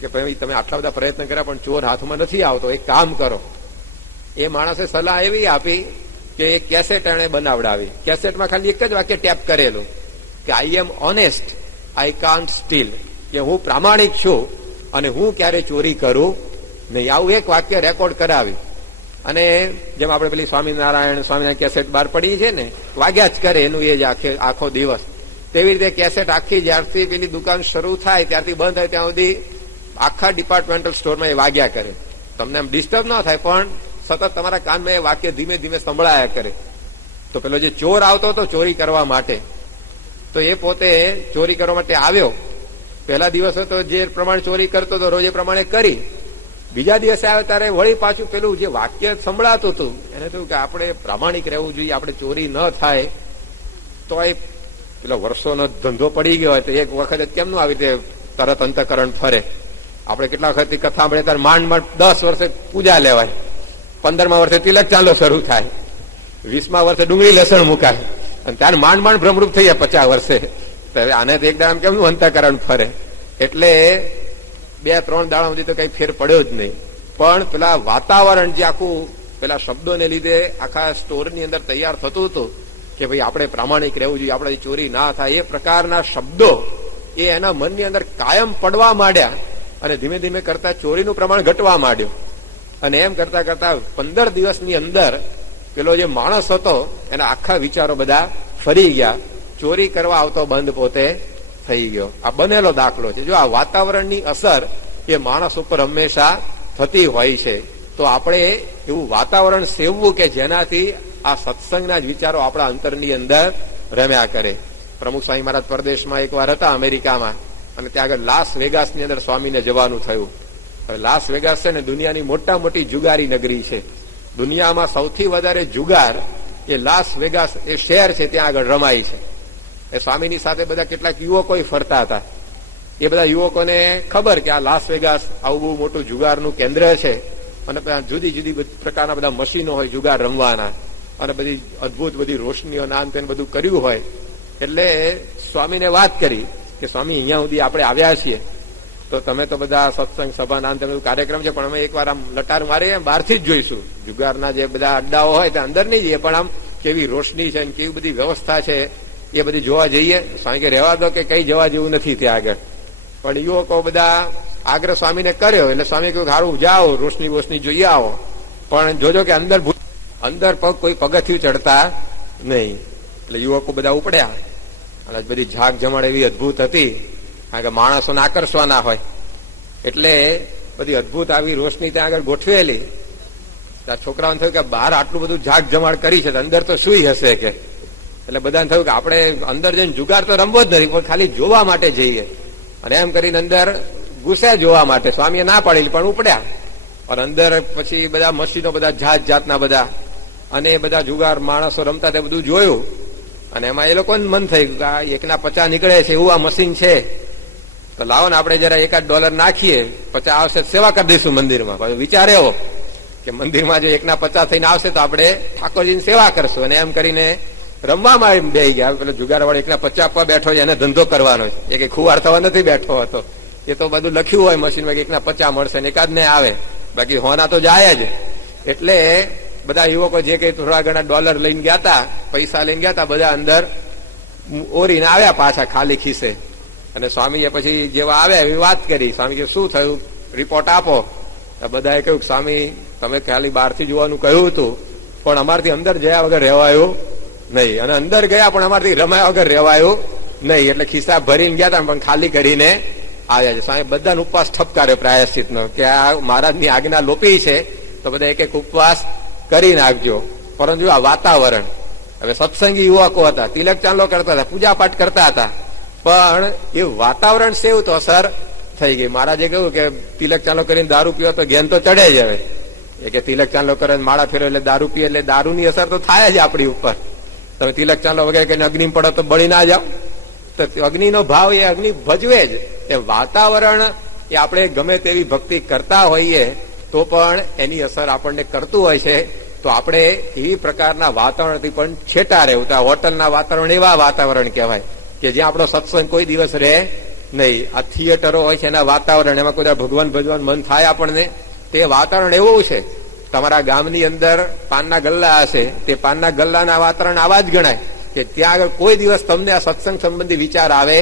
કે ભાઈ તમે આટલા બધા પ્રયત્ન કર્યા પણ ચોર હાથમાં નથી આવતો, એક કામ કરો. એ માણસે સલાહ એવી આપી કે એક કેસેટ એને બનાવડાવી. કેસેટમાં ખાલી એક જ વાક્ય ટેપ કરેલું કે આઈ એમ ઓનેસ્ટ, આઈ કાન્ટ સ્ટીલ, કે હું પ્રામાણિક છું અને હું ક્યારે ચોરી કરું નહીં. આવું એક વાક્ય રેકોર્ડ કરાવી અને જેમ આપણે પેલી સ્વામિનારાયણ કેસેટ બહાર પડી છે ને, વાગ્યા જ કરે એનું એ જ આખો દિવસ. તેવી રીતે કેસેટ આખી જ્યારથી પેલી દુકાન શરૂ થાય ત્યારથી બંધ થાય ત્યાં સુધી આખા ડિપાર્ટમેન્ટલ સ્ટોરમાં એ વાગ્યા કરે. તમને એમ ડિસ્ટર્બ ના થાય પણ સતત તમારા કાનમાં એ વાક્ય ધીમે ધીમે સંભળાયા કરે. તો પેલો જે ચોર આવતો હતો ચોરી કરવા માટે, તો એ પોતે ચોરી કરવા માટે આવ્યો. પહેલા દિવસે તો જે પ્રમાણે ચોરી કરતો હતો રોજ એ પ્રમાણે કરી. બીજા દિવસે આવ્યો ત્યારે વળી પાછું પેલું જે વાક્ય સંભળાતું હતું એને થયું કે આપણે પ્રામાણિક રહેવું જોઈએ, આપણે ચોરી ન થાય. તો એ પેલો વર્ષોનો ધંધો પડી ગયો હોય તો એક વખત કેમનું આવી રીતે તરત અંતકરણ ફરે. આપણે કેટલા વખતથી કથા સાંભળે ત્યારે માંડ 10 વર્ષે પૂજા લેવાય, 15મા વર્ષે તિલક ચાંદલો શરૂ થાય, 20મા વર્ષે ડુંગળી લસણ મુકાય અને ત્યારે માંડ ભ્રમરૂપ થઈ જાય 50 વર્ષે. આને તો એક દાડા કેમનું અંતકરણ ફરે. એટલે 2-3 દાડા સુધી તો કઈ ફેર પડ્યો જ નહીં. પણ પેલા વાતાવરણ જે આખું પેલા શબ્દોને લીધે આખા સ્ટોરની અંદર તૈયાર થતું હતું કે ભાઈ આપણે પ્રામાણિક રહેવું જોઈએ, આપણે ચોરી ના થાય, એ પ્રકારના શબ્દો એ એના મનની અંદર કાયમ પડવા માંડ્યા અને ધીમે ધીમે કરતા ચોરીનું પ્રમાણ ઘટવા માંડ્યું. અને એમ કરતા કરતા 15 દિવસની અંદર પેલો જે માણસ હતો એના આખા વિચારો બધા ફરી ગયા, ચોરી કરવા આવતો બંધ પોતે થઈ ગયો. આ બનેલો દાખલો છે. જો આ વાતાવરણની અસર એ માણસ ઉપર હંમેશા થતી હોય છે, તો આપણે એવું વાતાવરણ સેવવું કે જેનાથી આ સત્સંગના જ વિચારો આપણા અંતરની અંદર રમ્યા કરે. પ્રમુખ સ્વામી મહારાજ પરદેશમાં એકવાર હતા અમેરિકામાં, અને ત્યાં આગળ લાસ વેગાસની અંદર સ્વામીને જવાનું થયું. હવે લાસ વેગાસ છે ને દુનિયાની મોટા મોટી જુગારી નગરી છે. દુનિયામાં સૌથી વધારે જુગાર એ લાસ વેગાસ એ શહેર છે ત્યાં આગળ રમાય છે. એ સ્વામીની સાથે બધા કેટલાક યુવકો ફરતા હતા. એ બધા યુવકોને ખબર કે આ લાસ વેગાસ આવું બહુ મોટું જુગારનું કેન્દ્ર છે અને જુદી જુદી પ્રકારના બધા મશીનો હોય જુગાર રમવાના, અને બધી અદભુત બધી રોશનીઓ નામ તેને બધું કર્યું હોય. એટલે સ્વામીને વાત કરી કે સ્વામી અહીંયા સુધી આપણે આવ્યા છીએ તો તમે તો બધા સત્સંગ સભા નામ બધું કાર્યક્રમ છે, પણ અમે એકવાર આમ લટાર મારી બહારથી જ જોઈશું. જુગારના જે બધા અડ્ડાઓ હોય ત્યાં અંદર નહીં જઈએ, પણ આમ કેવી રોશની છે કેવી બધી વ્યવસ્થા છે એ બધી જોવા જઈએ. સ્વામી કે રહેવા દો કે કઈ જવા જેવું નથી ત્યાં આગળ. પણ યુવકો બધા આગ્રહ સ્વામીને કર્યો એટલે સ્વામી કહ્યું સારું જાઓ, રોશની બોશની જોઈએ આવો, પણ જોજો કે અંદર પગ કોઈ પગથિયું ચડતા નહીં. એટલે યુવકો બધા ઉપડ્યા અને બધી ઝાક જમણ એવી અદભુત હતી, કારણ કે માણસોને આકર્ષવાના હોય એટલે બધી અદભુત આવી રોશની ત્યાં આગળ ગોઠવેલી. ત્યાં છોકરાઓને થયું કે બહાર આટલું બધું ઝાક જમાડ કરી છે અંદર તો શું હશે કે. એટલે બધાને થયું કે આપણે અંદર જઈને જુગાર તો રમવો જ નથી, પણ ખાલી જોવા માટે જઈએ. અને એમ કરીને અંદર ઘૂસ્યા જોવા માટે. સ્વામીએ ના પાડેલી પણ ઉપડ્યા. પણ અંદર પછી બધા મશીનો બધા જાત જાતના બધા અને બધા જુગાર માણસો રમતા તે બધું જોયું અને એમાં એ લોકોને મન થઈ ગયું કે આ 1/50 નીકળે છે એવું આ મશીન છે, તો લાવો ને આપણે જરા $1 નાખીએ, 50 આવશે સેવા કરી દઈશું મંદિરમાં. પછી વિચાર એવો કે મંદિરમાં જો 1/50 થઈને આવશે તો આપણે આખો દિન સેવા કરશું. અને એમ કરીને રમવામાં એમ બેસી ગયા. પેલો જુગારવાળો 1/50 આપવા બેઠો છે, એને ધંધો કરવાનો છે, એ કઈ ખુવાર થવા નથી બેઠો હતો. એ તો બધું લખ્યું હોય મશીનમાં કે 1/50 મળશે ને એકાદ ને આવે, બાકી હોના તો જાય જ. એટલે બધા યુવકો જે કઈ થોડા ઘણા ડોલર લઈને ગયા હતા, પૈસા લઈને ગયા હતા, બધા અંદર ઓરીને આવ્યા પાછા ખાલી ખિસ્સે. અને સ્વામીએ પછી જેવા આવ્યા એવી વાત કરી. સ્વામી કે શું થયું, રિપોર્ટ આપો. બધાએ કહ્યું સ્વામી તમે ખાલી બહારથી જોવાનું કહ્યું હતું, પણ અમારથી અંદર જયા વગર રહેવાયું નહીં, અને અંદર ગયા પણ અમારથી રમાયા વગર રહેવાયું નહીં. એટલે ખિસ્સા ભરીને ગયા હતા પણ ખાલી કરીને આવ્યા છે. સ્વામી બધાનો ઉપવાસ ઠપકાર્યો પ્રાયશ્ચિતનો કે આ મહારાજની આજ્ઞા લોપી છે તો બધા એક ઉપવાસ કરી નાખજો. પરંતુ આ વાતાવરણ, હવે સત્સંગી યુવકો હતા, તિલક ચાંદલો કરતા હતા, પૂજા પાઠ કરતા હતા, પણ એ વાતાવરણ સેવ તો અસર થઈ ગઈ. મહારાજે કહ્યું કે તિલક ચાંદલો કરીને દારૂ પીવો તો ઘેન તો ચડે જ. હવે એ કે તિલક ચાંદલો કરે માળા ફેરો એટલે દારૂ પીએ એટલે દારૂની અસર તો થાય જ આપણી ઉપર. તમે તિલક ચાંદલો વગેરે કહીને અગ્નિ પડો તો બળી ના જાઓ. તો અગ્નિનો ભાવ એ અગ્નિ ભજવે જ. એ વાતાવરણ એ આપણે ગમે તેવી ભક્તિ કરતા હોઈએ તો પણ એની અસર આપણને કરતું હોય છે. તો આપણે એવી પ્રકારના વાતાવરણથી પણ છેટા રહેવું. તો હોટલના વાતાવરણ એવા વાતાવરણ કહેવાય કે જ્યાં આપણો સત્સંગ કોઈ દિવસ રહે નહીં. આ થિયેટરો હોય છે એના વાતાવરણ, એમાં કોઈ ભગવાન ભજવાન મન થાય આપણને, તે વાતાવરણ એવું છે. તમારા ગામની અંદર પાનના ગલ્લા હશે, તે પાનના ગલ્લાના વાતાવરણ આવા જ ગણાય કે ત્યાં આગળ કોઈ દિવસ તમને આ સત્સંગ સંબંધી વિચાર આવે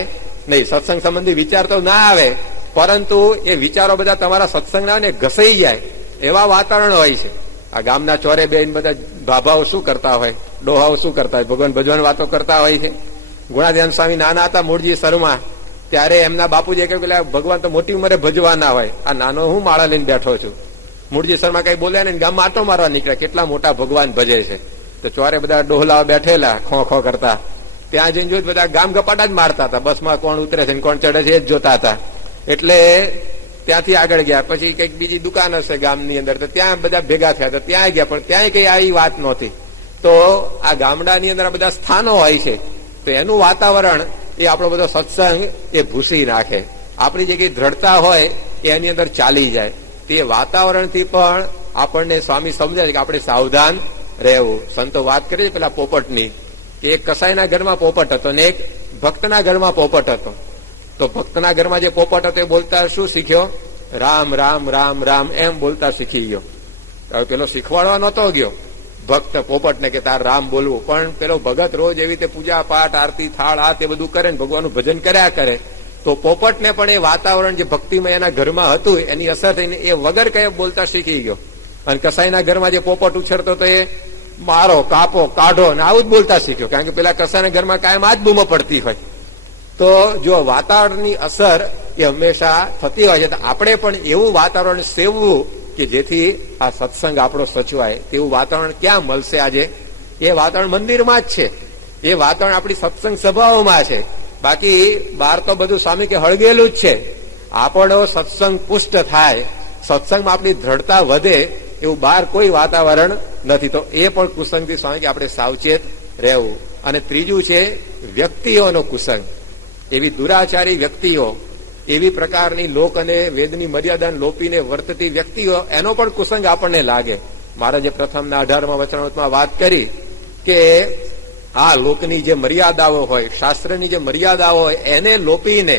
નહીં. સત્સંગ સંબંધી વિચાર તો ના આવે, પરંતુ એ વિચારો બધા તમારા સત્સંગના ને ઘસાઈ જાય એવા વાતાવરણ હોય છે. આ ગામના ચોરે બેન બધા ભાભાઓ શું કરતા હોય, ડોહાઓ શું કરતા હોય, ભગવાન ભજવાન વાતો કરતા હોય છે. ગુણાધ્યાન સ્વામી નાના હતા મૂળજી સરમાં, ત્યારે એમના બાપુજીએ કહ્યું કે ભગવાન તો મોટી ઉંમરે ભજવાના હોય, આ નાનો હું માળા લઈને બેઠો છું. મૂળજી શર્મા કઈ બોલ્યા ને ગામમાં આટો મારવા નીકળ્યા, કેટલા મોટા ભગવાન ભજે છે. તો ચોરે બધા ડોહલાઓ બેઠેલા ખો ખો કરતા, ત્યાં જઈને જોયું બધા ગામ ગપાટા જ મારતા હતા. બસમાં કોણ ઉતરે છે કોણ ચડે છે એ જ જોતા હતા. એટલે ત્યાંથી આગળ ગયા. પછી કઈક બીજી દુકાન હશે ગામની અંદર, તો ત્યાં બધા ભેગા થયા. તો ત્યાં ગયા પણ ત્યાં કઈ આવી વાત નહોતી. તો આ ગામડાની અંદર આ બધા સ્થાનો હોય છે, તો એનું વાતાવરણ એ આપણો બધો સત્સંગ એ ભૂસી નાખે. આપણી જે કઈ દ્રઢતા હોય એ એની અંદર ચાલી જાય. તે વાતાવરણથી પણ આપણને સ્વામી સમજાય છે કે આપણે સાવધાન રહેવું. સંતો વાત કરી પેલા પોપટની, કે એક કસાઈના ઘરમાં પોપટ હતો ને એક ભક્તના ઘરમાં પોપટ હતો. તો ભક્તના ઘરમાં જે પોપટ હતો એ બોલતા શું શીખ્યો, રામ રામ રામ રામ એમ બોલતા શીખી ગયો. હવે પેલો શીખવાડવા નતો ગયો ભક્ત પોપટને કે તાર રામ બોલવું, પણ પેલો ભગત રોજ એવી રીતે પૂજા પાઠ આરતી થાળ આ તે બધું કરે ને ભગવાનનું ભજન કર્યા કરે. તો પોપટને પણ એ વાતાવરણ જે ભક્તિમય એના ઘરમાં હતું એની અસર થઈને એ વગર કઈ બોલતા શીખી ગયો. અને કસાઈના ઘરમાં જે પોપટ ઉછેરતો તો એ મારો કાપો કાઢો ને આવું જ બોલતા શીખ્યો, કારણ કે પેલા કસાઈના ઘરમાં કાયમ આ જ બૂમો પડતી હોય. તો જો વાતાવરણની અસર એ હંમેશા થતી હોય છે, તો આપણે પણ એવું વાતાવરણ સેવવું કે જેથી આ સત્સંગ આપણો સચવાય. તેવું વાતાવરણ ક્યાં મળશે આજે? એ વાતાવરણ મંદિરમાં જ છે, એ વાતાવરણ આપણી સત્સંગ સભાઓમાં છે. બાકી બહાર તો બધું સ્વામી કે હળગેલું જ છે. આપણો સત્સંગ પુષ્ટ થાય, સત્સંગમાં આપણી દ્રઢતા વધે એવું બહાર કોઈ વાતાવરણ નથી. તો એ પણ કુસંગથી સ્વામી કે આપણે સાવચેત રહેવું. અને ત્રીજું છે વ્યક્તિઓનો કુસંગ. એવી દુરાચારી વ્યક્તિઓ, એવી પ્રકારની લોક અને વેદની મર્યાદાને લોપીને વર્તતી વ્યક્તિઓ, એનો પણ કુસંગ આપણને લાગે. મહારાજે પ્રથમના 18મા વચનામૃતમાં વાત કરી કે આ લોકની જે મર્યાદાઓ હોય, શાસ્ત્રની જે મર્યાદાઓ હોય, એને લોપીને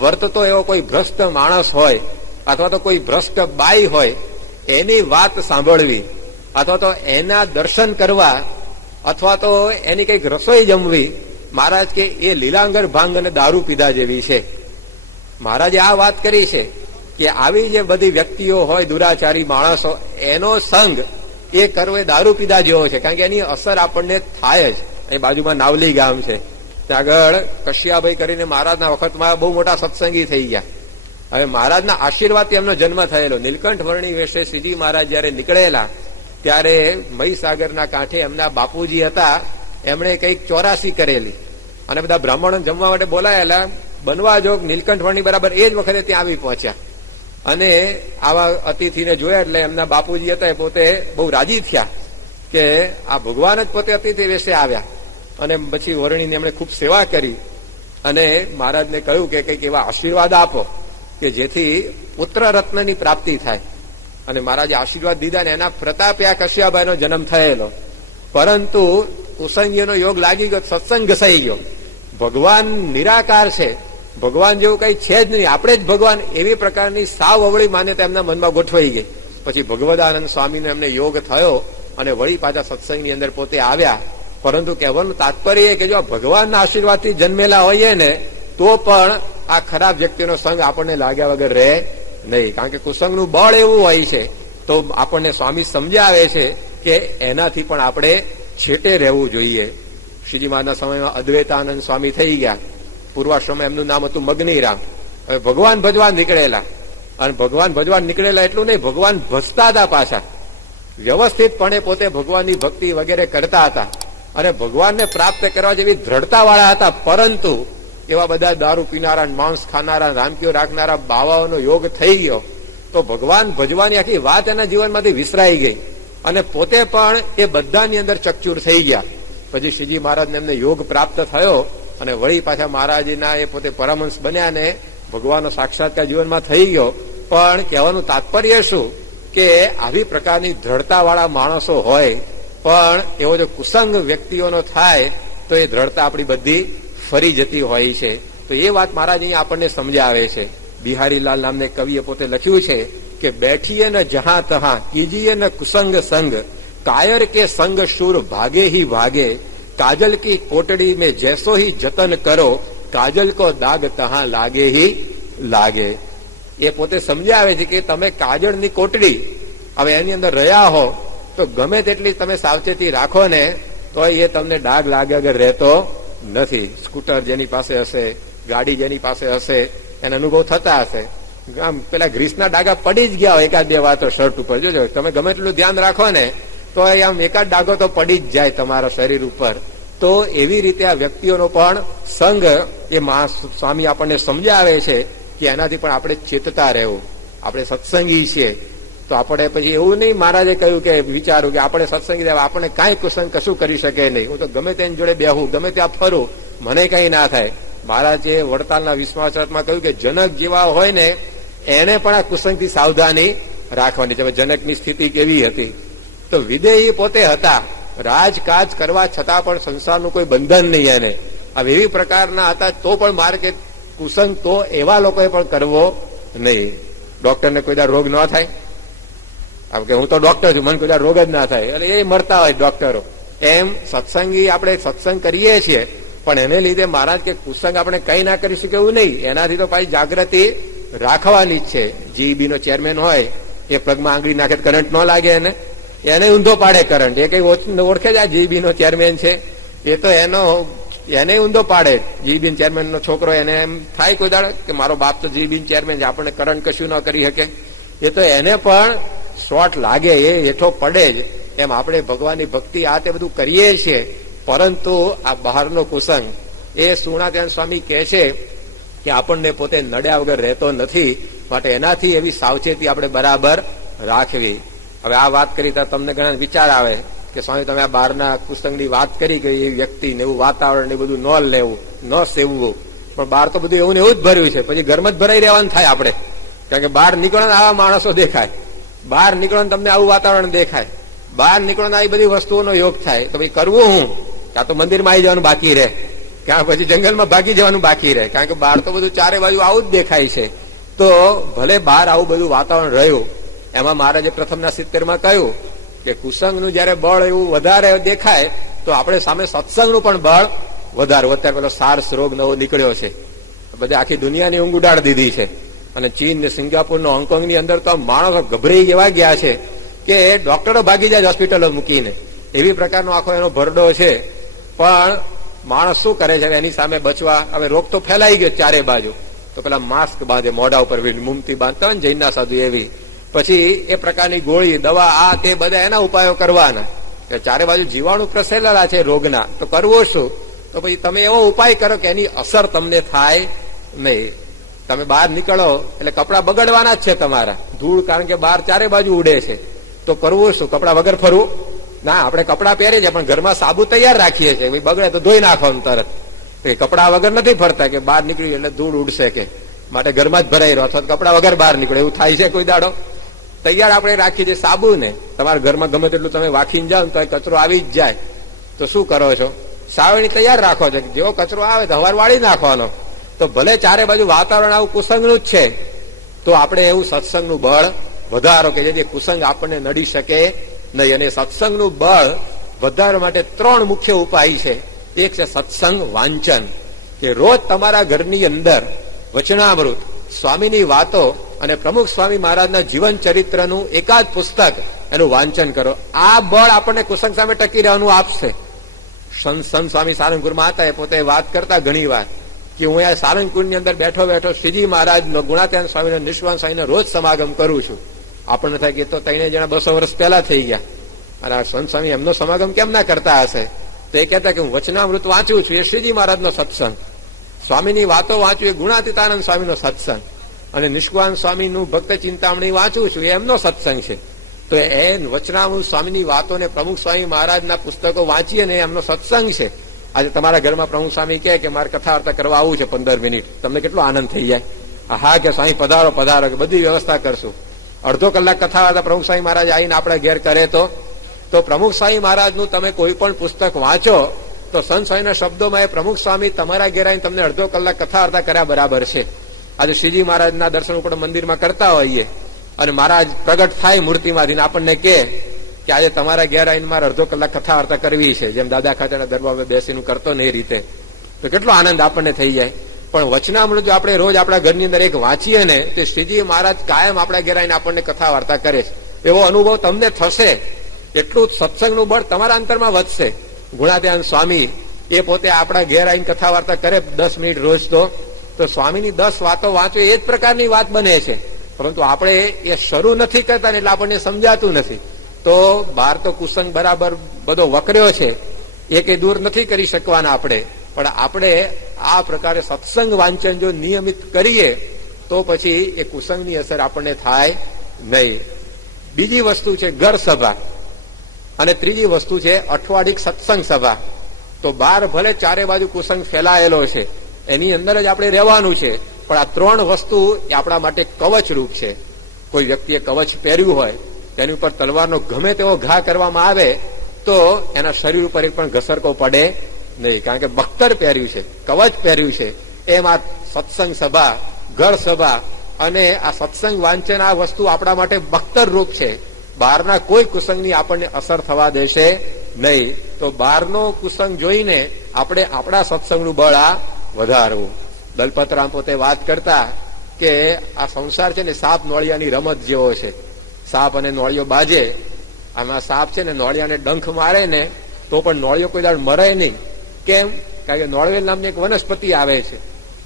વર્તતો એવો કોઈ ભ્રષ્ટ માણસ હોય અથવા તો કોઈ ભ્રષ્ટ બાઈ હોય, એની વાત સાંભળવી અથવા તો એના દર્શન કરવા અથવા તો એની કઈક રસોઈ જમવી, મહારાજ કે એ લીલાંગર ભાંગ અને દારૂ પીધા જેવી છે. મહારાજે આ વાત કરી છે કે આવી જે બધી વ્યક્તિઓ હોય, દુરાચારી માણસો, એનો સંગ એ કરવો એ દારૂ પીધા જેવો છે. કારણ કે એની અસર આપણને થાય જ. એ બાજુમાં નાવલી ગામ છે, ત્યાં આગળ કશિયાભાઈ કરીને મહારાજના વખતમાં બહુ મોટા સત્સંગી થઈ ગયા. હવે મહારાજના આશીર્વાદથી એમનો જન્મ થયેલો. નીલકંઠ વર્ણી વેશે શ્રીજી મહારાજ જયારે નીકળેલા ત્યારે મહીસાગરના કાંઠે એમના બાપુજી હતા, એમણે કઈક 84 કરેલી અને બધા બ્રાહ્મણો જમવા માટે બોલાયેલા. બનવા જોગ નીલકંઠ વર્ણી બરાબર એ જ વખતે ત્યાં આવી પહોંચ્યા અને આવા અતિથિને જોયા એટલે એમના બાપુજી હતા એ પોતે બહુ રાજી થયા કે આ ભગવાન જ પોતે અતિથિ વેશે આવ્યા. અને પછી વરણીની એમણે ખૂબ સેવા કરી અને મહારાજને કહ્યું કે કંઈક એવા આશીર્વાદ આપો કે જેથી પુત્ર રત્નની પ્રાપ્તિ થાય. અને મહારાજે આશીર્વાદ દીધા ને એના પ્રતાપે આ કશ્યાભાઈનો જન્મ થયેલો. પરંતુ કુસંગીનો યોગ લાગી ગયો, સત્સંગ ઘસાઈ ગયો. ભગવાન નિરાકાર છે, ભગવાન જેવું કઈ છે જ નહીં, આપણે જ ભગવાન, એવી પ્રકારની સાવ અવળી માન્યતા એમના મનમાં ગોઠવાઈ ગઈ. પછી ભગવદાનંદ સ્વામીનો એમને યોગ થયો અને વળી પાછા સત્સંગની અંદર પોતે આવ્યા. પરંતુ કહેવાનું તાત્પર્ય કે જો ભગવાનના આશીર્વાદથી જન્મેલા હોઈએ ને તો પણ આ ખરાબ વ્યક્તિનો સંગ આપણને લાગ્યા વગર રહે નહીં. કારણ કે કુસંગનું બળ એવું હોય છે. તો આપણને સ્વામી સમજાવે છે કે એનાથી પણ આપણે છેટે રહેવું જોઈએ. શ્રીજી મહારાજના સમયમાં અદ્વૈતાનંદ સ્વામી થઈ ગયા. પૂર્વાશ્રમમાં એમનું નામ હતું મગનીરામ. હવે ભગવાન ભજવા નીકળેલા, અને ભગવાન ભજવા નીકળેલા એટલું નહીં, ભગવાન ભજતા હતા પાછા. વ્યવસ્થિતપણે પોતે ભગવાનની ભક્તિ વગેરે કરતા હતા અને ભગવાનને પ્રાપ્ત કરવા જેવી દ્રઢતા વાળા હતા. પરંતુ એવા બધા દારૂ પીનારા, માંસ ખાનારા, રામકીઓ રાખનારા બાવાઓનો યોગ થઈ ગયો તો ભગવાન ભજવાની આખી વાત એના જીવનમાંથી વિસરાઈ ગઈ અને પોતે પણ એ બધાની અંદર ચકચૂર થઈ ગયા. પછી શ્રીજી મહારાજને એમને યોગ પ્રાપ્ત થયો અને વળી પાછા મહારાજના એ પોતે પરમહંસ બન્યા ને ભગવાનનો સાક્ષાત્કાર જીવનમાં થઈ ગયો. પણ કહેવાનું તાત્પર્ય શું કે આવી પ્રકારની દ્રઢતાવાળા માણસો હોય પણ એવો જો કુસંગ વ્યક્તિઓનો થાય તો એ દ્રઢતા આપણી બધી ફરી જતી હોય છે. તો એ વાત મહારાજ અહીંયા આપણને સમજાવે છે. બિહારીલાલ નામને કવિએ પોતે લખ્યું છે કે બેઠીએ ન જહાં તહાં કીજીએ ન કુસંગ સંગ, કાયર કે સંગ શૂર ભાગે ही भागे, काजल की कोटड़ी में जैसो ही जतन करो, काजल को दाग तहां लागे ही लागे. એ પોતે સમજાવે છે કે તમે કાજળની કોટડી હવે એની અંદર રહ્યા હો તો ગમે તેટલી તમે સાવચેતી રાખો ને તો એ તમને ડાઘ લાગે વગર રહેતો નથી. સ્કૂટર જેની પાસે હશે, ગાડી જેની પાસે હશે, એને અનુભવ થતા હશે. આમ પેલા ગ્રીસના ડાઘા પડી જ ગયા હોય એકાદ બે વાર તો શર્ટ ઉપર. જોજો તમે ગમે એટલું ધ્યાન રાખો ને તો આમ એકાદ ડાઘો તો પડી જ જાય તમારા શરીર ઉપર. તો એવી રીતે આ વ્યક્તિઓનો પણ સંગ એ સ્વામી આપણને સમજાવે છે કે એનાથી પણ આપણે ચેતતા રહેવું. આપણે સત્સંગી છીએ તો આપણે પછી એવું નહીં, મહારાજે કહ્યું કે વિચારું કે આપણે સત્સંગી રહેવા, આપણે કાંઈ કુસંગ કશું કરી શકે નહીં. હું તો ગમે તેની જોડે બેહું, ગમે ત્યાં ફરું, મને કઈ ના થાય. મહારાજે વડતાલના 20મા ચરણમાં કહ્યું કે જનક જેવા હોય ને એને પણ આ કુસંગથી સાવધાની રાખવાની છે. જનકની સ્થિતિ કેવી હતી? તો વિદેહી પોતે હતા, રાજકાજ કરવા છતાં પણ સંસારનું કોઈ બંધન નહીં એને. હવે એવી પ્રકારના હતા તો પણ માર્ગે કુસંગ તો એવા લોકોએ પણ કરવો નહીં. ડોક્ટરને કોઈ દા રોગ ન થાય, આમ કે હું તો ડોક્ટર છું, મને કોઈ દા રોગ જ ના થાય, એટલે એ મરતા હોય ડોક્ટરો. એમ સત્સંગી આપણે સત્સંગ કરીએ છીએ પણ એને લીધે મહારાજ કે કુસંગ આપણે કઈ ના કરી શકે એવું નહીં. એનાથી તો પાછી જાગૃતિ રાખવાની જ છે. જીબી નો ચેરમેન હોય એ પ્લગમાં આંગળી નાખે કરંટ ન લાગે એને ઊંધો પાડે કરંટ. એ કઈ ઓળખે જ આ જીબી નો ચેરમેન છે એ તો એને ઊંધો પાડે. જીબીન ચેરમેન નો છોકરો એને એમ થાય કોઈ દાડે કે મારો બાપ તો જીબીન ચેરમેન છે, આપણને કરંટ કશું ન કરી શકે. એ તો એને પણ શોર્ટ લાગે, એ હેઠો પડે જ. એમ આપણે ભગવાનની ભક્તિ આ તે બધું કરીએ છીએ પરંતુ આ બહારનો કુસંગ એ સુણાત્યાન સ્વામી કહે છે કે આપણને પોતે નડ્યા વગર રહેતો નથી. માટે એનાથી એવી સાવચેતી આપણે બરાબર રાખવી. હવે આ વાત કરી તો તમને ઘણા વિચાર આવે કે સ્વામી તમે આ બહારના કુસંગની વાત કરી કે એ વ્યક્તિ ને એવું વાતાવરણ ને બધું ન લેવું, ન સેવવું. પણ બહાર તો બધું એવું ને એવું જ ભર્યું છે. પછી ઘરમાં જ ભરાઈ રહેવાનું થાય આપણે. કારણ કે બહાર નીકળો ને આવા માણસો દેખાય, બહાર નીકળો ને તમને આવું વાતાવરણ દેખાય, બહાર નીકળો ને આવી બધી વસ્તુઓનો યોગ થાય. તો ભાઈ કરવું હું કાં તો મંદિરમાં આવી જવાનું બાકી રહે, ક્યાં પછી જંગલમાં ભાગી જવાનું બાકી રહે. કારણ કે બહાર તો બધું ચારે બાજુ આવું જ દેખાય છે. તો ભલે બહાર આવું બધું વાતાવરણ રહ્યું. એમાં મહારાજે પ્રથમના 70માં કહ્યું કે કુસંગનું જયારે બળ એવું વધારે દેખાય તો આપણે સામે સત્સંગનું પણ બળ વધારે. અત્યારે પેલો સાર્સ રોગ નવો નીકળ્યો છે, બધી આખી દુનિયાની ઊંઘ ઉડાડી દીધી છે. અને ચીન ને સિંગાપુર નો હોંગકોંગની અંદર તો માણસો ગભરાઈ એવા ગયા છે કે ડોક્ટરો ભાગી જાય હોસ્પિટલો મૂકીને. એવી પ્રકારનો આખો એનો ભરડો છે. પણ માણસ શું કરે છે એની સામે બચવા? હવે રોગ તો ફેલાઈ ગયો ચારે બાજુ, તો પેલા માસ્ક બાંધે, મોઢા ઉપર મુમતી બાંધતા હોય ને જૈનના સાધુ એવી. પછી એ પ્રકારની ગોળી, દવા, આ તે બધા એના ઉપાયો કરવાના. ચારે બાજુ જીવાણુ પ્રસરેલા છે રોગના, તો કરવો શું? તો પછી તમે એવો ઉપાય કરો કે એની અસર તમને થાય નહીં. તમે બહાર નીકળો એટલે કપડા બગડવાના જ છે તમારા. ધૂળ કારણ કે બહાર ચારે બાજુ ઉડે છે, તો કરવું શું? કપડા વગર ફરવું? ના, આપણે કપડાં પહેરીએ છીએ પણ ઘરમાં સાબુ તૈયાર રાખીએ છીએ, બગડે તો ધોઈ નાખવાનું તરત. કપડા વગર નથી ફરતા કે બહાર નીકળ્યું એટલે ધૂળ ઉડશે કે માટે ઘરમાં જ ભરાઈ રહ્યો, અથવા કપડા વગર બહાર નીકળે એવું થાય છે કોઈ દાડો? તૈયાર આપણે રાખીએ છીએ સાબુ ને. તમારા ઘરમાં ગમે તેટલું તમે વાખીને જાઓ તો કચરો આવી જ જાય, તો શું કરો છો? સાવરણી તૈયાર રાખો છો, જેવો કચરો આવે તો હવાર વાળી નાખવાનો. તો ભલે ચારે બાજુ વાતાવરણ આવું કુસંગનું જ છે, તો આપણે એવું સત્સંગનું બળ વધારો કે જેથી કુસંગ આપણને નડી શકે નહીં. અને સત્સંગનું બળ વધારવા માટે 3 મુખ્ય ઉપાય છે. એક છે સત્સંગ વાંચન, કે રોજ તમારા ઘરની અંદર વચનામૃત, સ્વામીની વાતો અને પ્રમુખ સ્વામી મહારાજના જીવન ચરિત્રનું એકાદ પુસ્તક એનું વાંચન કરો. આ બળ આપણને કુસંગ સામે ટકી રહેવાનું આપશે. સંત સ્વામી સારંગપુરમાં હતા, એ પોતે વાત કરતા ઘણી વાર કે હું આ સારંગપુરની અંદર બેઠો બેઠો શ્રીજી મહારાજ ગુણાત્યાન સ્વામીનો, નિષ્કાન સ્વામીનો રોજ સમાગમ કરું છું. આપણને થાય કે તો 3 જણા 200 વર્ષ પહેલા થઈ ગયા, અને આ સંત સ્વામી એમનો સમાગમ કેમ ના કરતા હશે? તો એ કહેતા કે હું વચનામૃત વાંચું છું, એ શ્રીજી મહારાજનો સત્સંગ. સ્વામીની વાતો વાંચું, એ ગુણાતીતાનંદ સ્વામીનો સત્સંગ. અને નિષ્કાન સ્વામીનું ભક્ત ચિંતામણી વાંચું છું, એ એમનો સત્સંગ છે. તો એ વચનામૃત, સ્વામીની વાતો ને પ્રમુખ સ્વામી મહારાજના પુસ્તકો વાંચીએ ને એમનો સત્સંગ છે. આજે તમારા ઘરમાં પ્રમુખ સ્વામી કે મારે કથા વાર્તા કરવા આવું છે 15 મિનિટ, તમને કેટલો આનંદ થઈ જાય? હા કે સ્વામી પધારો પધારો, કે બધી વ્યવસ્થા કરશું. અડધો કલાક કથા વાર્તા પ્રમુખ સ્વામી મહારાજ આવીને આપણા ઘેર કરે તો પ્રમુખ સ્વામી મહારાજનું તમે કોઈ પણ પુસ્તક વાંચો તો સંત સ્વામીના શબ્દોમાં એ પ્રમુખ સ્વામી તમારા ઘેર આવીને તમને અડધો કલાક કથા વાર્તા કર્યા બરાબર છે. આજે શ્રીજી મહારાજના દર્શન ઉપર મંદિરમાં કરતા હોઈએ અને મહારાજ પ્રગટ થાય મૂર્તિમાંથી આપણને કે આજે તમારા ઘેર આવીને મારે અડધો કલાક કથા વાર્તા કરવી છે, જેમ દાદા ખાતેના દરબારમાં બેસીને કરતો ને એ રીતે, તો કેટલો આનંદ આપણને થઈ જાય. પણ વચનામૃત જો આપણે રોજ આપણા ઘરની અંદર એક વાંચીએ ને, તે શ્રીજી મહારાજ કાયમ આપણા ઘેર આવીને આપણને કથા વાર્તા કરે છે, એવો અનુભવ તમને થશે. એટલું સત્સંગનું બળ તમારા અંતરમાં વધશે. ગુણાત્યાન સ્વામી એ પોતે આપણા ઘેર આવીને કથા વાર્તા કરે 10 મિનિટ રોજ, તો સ્વામીની 10 વાતો વાંચો એ જ પ્રકારની વાત બને છે. પરંતુ આપણે એ શરૂ નથી કરતા એટલે આપણને સમજાતું નથી. તો બહાર તો કુસંગ બરાબર બધો વકર્યો છે, એ કઈ દૂર નથી કરી શકવાના આપણે, પણ આપણે આ પ્રકારે સત્સંગ વાંચન જો નિયમિત કરીએ તો પછી એ કુસંગની અસર આપણને થાય નહીં. બીજી વસ્તુ છે ઘર સભા, અને ત્રીજી વસ્તુ છે અઠવાડિક સત્સંગ સભા. તો બહાર ભલે ચારે બાજુ કુસંગ ફેલાયેલો છે, એની અંદર જ આપણે રહેવાનું છે, પણ આ 3 વસ્તુ આપણા માટે કવચ રૂપ છે. કોઈ વ્યક્તિએ કવચ પહેર્યું હોય, તેની ઉપર તલવારનો ગમે તેવો ઘા કરવામાં આવે તો એના શરીર ઉપર એક પણ ઘસરકો પડે નહીં, કારણ કે બખ્તર પહેર્યું છે, કવચ પહેર્યું છે. એમ આ સત્સંગ સભા, ઘર સભા અને આ સત્સંગ વાંચન, આ વસ્તુ આપણા માટે બખ્તર રૂપ છે. બહારના કોઈ કુસંગની આપણને અસર થવા દેશે નહીં. તો બહારનો કુસંગ જોઈને આપણે આપણા સત્સંગનું બળ આ વધારવું. દલપતરામ પોતે વાત કરતા કે આ સંસાર છે ને સાપ નોળિયાની રમત જેવો છે. સાપ અને નોળિયો બાજે, આમાં સાપ છે ને નોળિયાને ડંખ મારે ને તો પણ નોળિયો કોઈ દાડ મરે નહીં. કેમ? કારણ કે નોળવેલ નામની એક વનસ્પતિ આવે છે,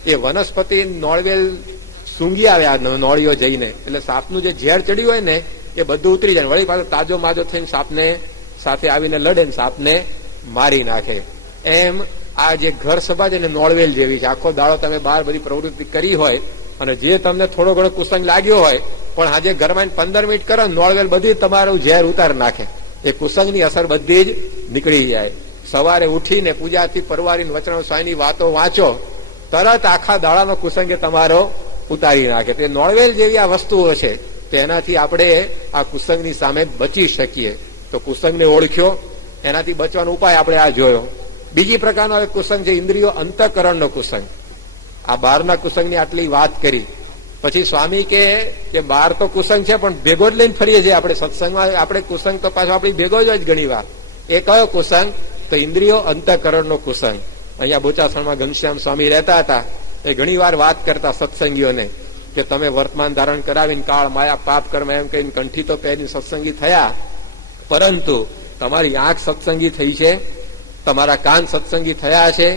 એ વનસ્પતિ નોળવેલ સૂંઘી આવે આ નોળિયો જઈને, એટલે સાપનું જે ઝેર ચડ્યું હોય ને એ બધું ઉતરી જાય, વળી પાછો તાજો માજો થઈને સાપને સાથે આવીને લડે ને સાપને મારી નાખે. એમ આ જે ઘર સભા છે ને નોળવેલ જેવી છે. આખો દાડો તમે બહાર બધી પ્રવૃત્તિ કરી હોય અને જે તમને થોડો ઘણો કુસંગ લાગ્યો હોય, પણ આજે ઘરમાં 15 મિનિટ કરો, નોળવેલ બધી તમારું ઝેર ઉતાર નાખે. એ કુસંગની અસર બધી જ નીકળી જાય. સવારે ઉઠીને પૂજાથી પરવારીને વચન સ્વામીની વાતો વાંચો, તરત આખા દાડાનો કુસંગ તમારો ઉતારી નાખે. તે નોળવેલ જેવી આ વસ્તુઓ છે, તો એનાથી આપણે આ કુસંગની સામે બચી શકીએ. તો કુસંગને ઓળખ્યો, એનાથી બચવાનો ઉપાય આપણે આ જોયો. બીજી પ્રકારનો એક કુસંગ છે ઇન્દ્રિયો અંતઃકરણનો કુસંગ. આ બહારના કુસંગની આટલી વાત કરી પછી સ્વામી કે બહાર તો કુસંગ છે પણ ભેગો જ લઈને ફરીએ છીએ આપણે સત્સંગમાં. આપણે કુસંગ તો પાછો આપણી ભેગો જ ઘણી વાર. એ કયો કુસંગ? તો ઇન્દ્રિયો અંતઃકરણનો કુસંગ. અહીંયા બોચાસણમાં ઘનશ્યામ સ્વામી રહેતા હતા, એ ઘણી વાર વાત કરતા સત્સંગીઓને કે તમે વર્તમાન ધારણ કરાવીને કાળ માયા પાપ કર્મ એમ કહીને કંઠી તો પહેરીને સત્સંગી થયા, પરંતુ તમારી આંખ સત્સંગી થઈ છે, તમારા કાન સત્સંગી થયા છે,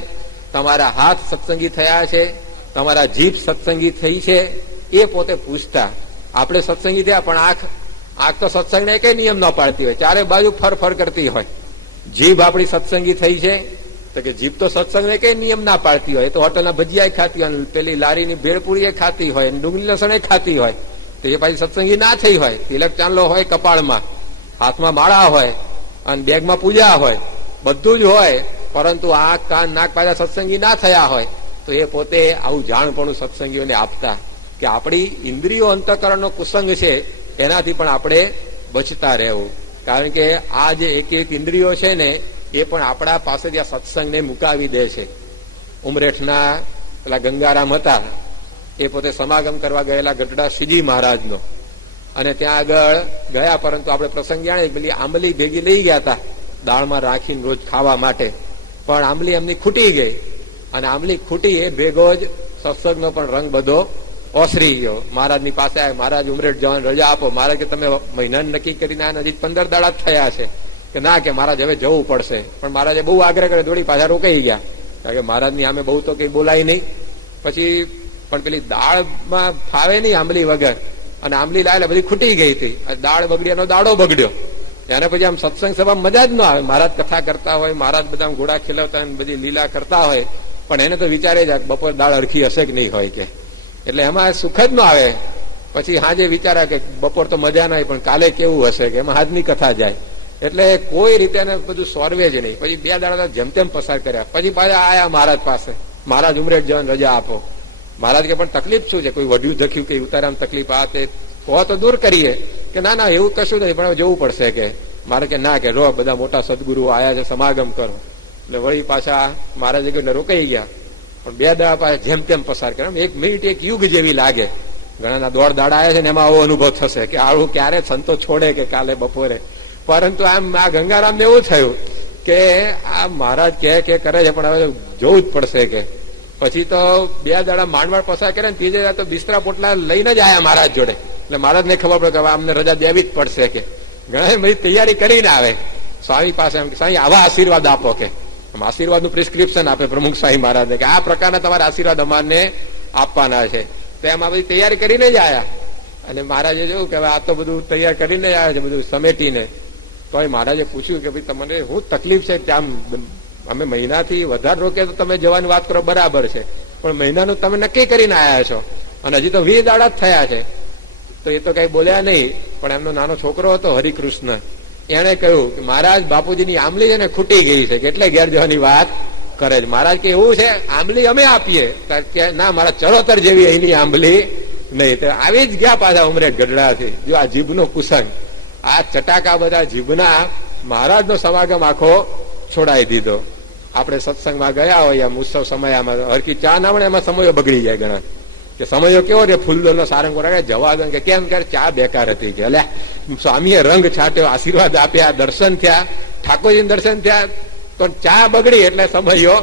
તમારા હાથ સત્સંગી થયા છે, તમારા જીભ સત્સંગી થઈ છે. એ પોતે પૂછતા. આપણે સત્સંગી થયા પણ આંખ તો સત્સંગને કઈ નિયમ ન પાડતી હોય, ચારે બાજુ ફર કરતી હોય. જીભ આપણી સત્સંગી થઈ છે તો કે જીભ તો સત્સંગને કઈ નિયમ ના પાડતી હોય, તો હોટલના ભજીયા ખાતી હોય, પેલી લારીની ભેળપુરી ખાતી હોય, ડુંગળી લસણ ખાતી હોય, તો એ પાછી સત્સંગી ના થઈ હોય. તિલક ચાંદલો હોય કપાળમાં, હાથમાં માળા હોય, અને બેગમાં પૂજા હોય, બધું જ હોય, પરંતુ આંખ કાન નાક પાછા સત્સંગી ના થયા હોય તો એ પોતે આવું જાણપણું સત્સંગીઓને આપતા કે આપણી ઇન્દ્રિયો અંતઃકરણનો કુસંગ છે એનાથી પણ આપણે બચતા રહેવું. કારણ કે આ જે એક એક ઇન્દ્રિયો છે ને એ પણ આપણા પાસેથી આ સત્સંગને મુકાવી દે છે. ઉમરેઠના પેલા ગંગારામ હતા, એ પોતે સમાગમ કરવા ગયેલા ગઢડા શ્રીજી મહારાજનો, અને ત્યાં આગળ ગયા, પરંતુ આપણે પ્રસંગ જાણીએ પેલી આંબલી ભેગી લઈ ગયા હતા દાળમાં રાખીને રોજ ખાવા માટે, પણ આંબલી એમની ખૂટી ગઈ, અને આંબલી ખૂટી એ ભેગો જ સત્સંગનો પણ રંગ બધો ઓસરી ગયો. મહારાજની પાસે આવ્યા, મહારાજ ઉમરેઠ જવાની રજા આપો. મહારાજ કે તમે મહિનાને નક્કી કરીને આ નજીક 15 દાડા થયા છે કે ના, કે મહારાજ હવે જવું પડશે. પણ મહારાજે બહુ આગ્રહ કર્યો, થોડી પાછા રોકાઈ ગયા, કારણ કે મહારાજની આમે બહુ તો કઈ બોલાય નહીં. પછી પણ પેલી દાળમાં ફાવે નહીં આંબલી વગર, અને આંબલી લાયેલા બધી ખૂટી ગઈ હતી, દાળ બગડી, એનો દાડો બગડ્યો. એને પછી આમ સત્સંગ સભામાં મજા જ ન આવે. મહારાજ કથા કરતા હોય, મહારાજ બધા ઘોડા ખીલવતા હોય, બધી લીલા કરતા હોય, પણ એને તો વિચારે જાય બપોર દાળ હરખી હશે કે નહીં હોય કે, એટલે એમાં સુખ જ ન આવે. પછી હાજે વિચારા કે બપોર તો મજા ના આવી, પણ કાલે કેવું હશે, કે એમાં હાજની કથા જાય. એટલે કોઈ રીતે એને બધું સોરવે જ નહીં. પછી 2 દાડા જેમ તેમ પસાર કર્યા. પછી પાછા આયા મહારાજ પાસે, મહારાજ ઉમરેઠ જવાની રજા આપો. મહારાજ કે પણ તકલીફ શું છે, કોઈ વઢ્યું ધખ્યું કે ઉતારામાં તકલીફ આ તે કહો તો દૂર કરીએ. કે ના ના એવું કશું નહીં, પણ જવું પડશે કે. મારે કે ના, કે રો બધા મોટા સદગુરુ આયા છે, સમાગમ કરો. એટલે વળી પાછા મહારાજે કે રોકાઈ ગયા. પણ 2 દાડા પાછા જેમ તેમ પસાર કર્યા. 1 મિનિટ એક યુગ જેવી લાગે. ઘણાના 1.5 દાડા આવ્યા છે ને એમાં આવો અનુભવ થશે કે આવું ક્યારે સંતો છોડે કે કાલે બપોરે. પરંતુ આમ આ ગંગારામને એવું થયું કે આ મહારાજ કે કરે છે, પણ હવે જોવું જ પડશે કે. પછી તો 2 દાડા માંડવાળ પસાર કર્યા, 3 દાડા તો બિસ્તરા પોટલા લઈને જ આયા મહારાજ જોડે. એટલે મહારાજને ખબર પડે કે હવે અમને રજા દેવી જ પડશે કે. ઘણા બધી તૈયારી કરીને આવે સ્વામી પાસે, એમ કે સ્વામી આવા આશીર્વાદ આપો કે. આશીર્વાદનું પ્રિસ્ક્રિપ્શન આપે પ્રમુખ સ્વામી મહારાજને કે આ પ્રકારના તમારા આશીર્વાદ અમારને આપવાના છે. તો એમાં બધી તૈયારી કરીને જ આયા. અને મહારાજે જોયું કે હવે આ તો બધું તૈયાર કરીને જ આવ્યા છે, બધું સમેટીને. તો મહારાજે પૂછ્યું કે ભાઈ તમને શું તકલીફ છે? ત્યાં અમે મહિનાથી વધારે રોકે તો તમે જવાની વાત કરો, બરાબર છે, પણ મહિનાનું તમે નક્કી કરીને આવ્યા છો, અને હજી તો 20 દાડા જ થયા છે. તો એ તો કઈ બોલ્યા નહીં. પણ એમનો નાનો છોકરો હતો હરિકૃષ્ણ, એને કહ્યું કે મહારાજ બાપુજીની આંબલી છે ને ખૂટી ગઈ છે, એટલે ઘેર જવાની વાત કરે છે. મહારાજ કે એવું છે, આંબલી અમે આપીએ? કે ના, મારા ચરોતર જેવી અહીંની આંબલી નહીં. તો આવી જ ગયા પાછા ઉમરેઠ ગઢડાથી. જો આ જીભનો કુસંગ, આ ચટાકા બધા જીભના, મહારાજનો સમાગમ આખો છોડાઈ દીધો. આપણે સત્સંગમાં ગયા હોય આમ ઉત્સવ સમયમાં હરકી ચા ના મળે, એમાં સમયો બગડી જાય ઘણા. કે સમયો કેવો રે, ફૂલદોનો સારંગ જવા દો કે કેમ કે ચા બેકાર હતી કે. એટલે સ્વામીએ રંગ છાટ્યો, આશીર્વાદ આપ્યા, દર્શન થયા, ઠાકોરજી દર્શન થયા, તો ચા બગડી એટલે સમયો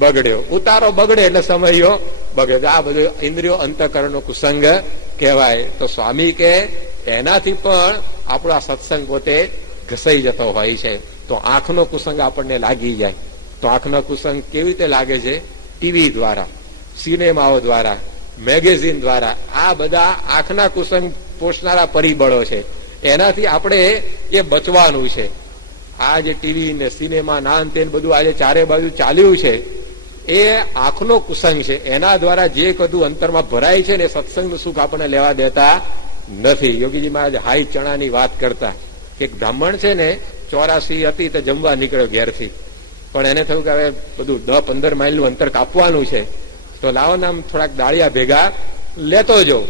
બગડ્યો, ઉતારો બગડે એટલે સમયો બગડે. આ બધું ઇન્દ્રિયો અંતઃકરણનો કુસંગ કહેવાય. તો સ્વામી કે એનાથી પણ આપણો આ સત્સંગ પોતે ઘસાઈ જતો હોય છે. તો આંખનો કુસંગ આપણને લાગી જાય. તો આંખનો કુસંગ કેવી રીતે લાગે છે? ટીવી દ્વારા, સિનેમાઓ દ્વારા, મેગેઝિન દ્વારા. આ બધા આંખના કુસંગ પોષનારા પરિબળો છે. એનાથી આપણે એ બચવાનું છે. આ જે ટીવી ને સિનેમા નાન તેન બધું આજે ચારે બાજુ ચાલ્યું છે, એ આંખનો કુસંગ છે. એના દ્વારા જે બધું અંતરમાં ભરાય છે ને, સત્સંગનું સુખ આપણને લેવા દેતા નથી. યોગીજી મહારાજ હાઈ ચણાની વાત કરતા કે બ્રાહ્મણ છે ને 84 હતી તો જમવા નીકળ્યો ઘેરથી, પણ એને થયું કે હવે બધું 10-15 માઇલનું અંતર કાપવાનું છે, તો લાવો ને આમ થોડાક દાળિયા ભેગા લેતો જવું.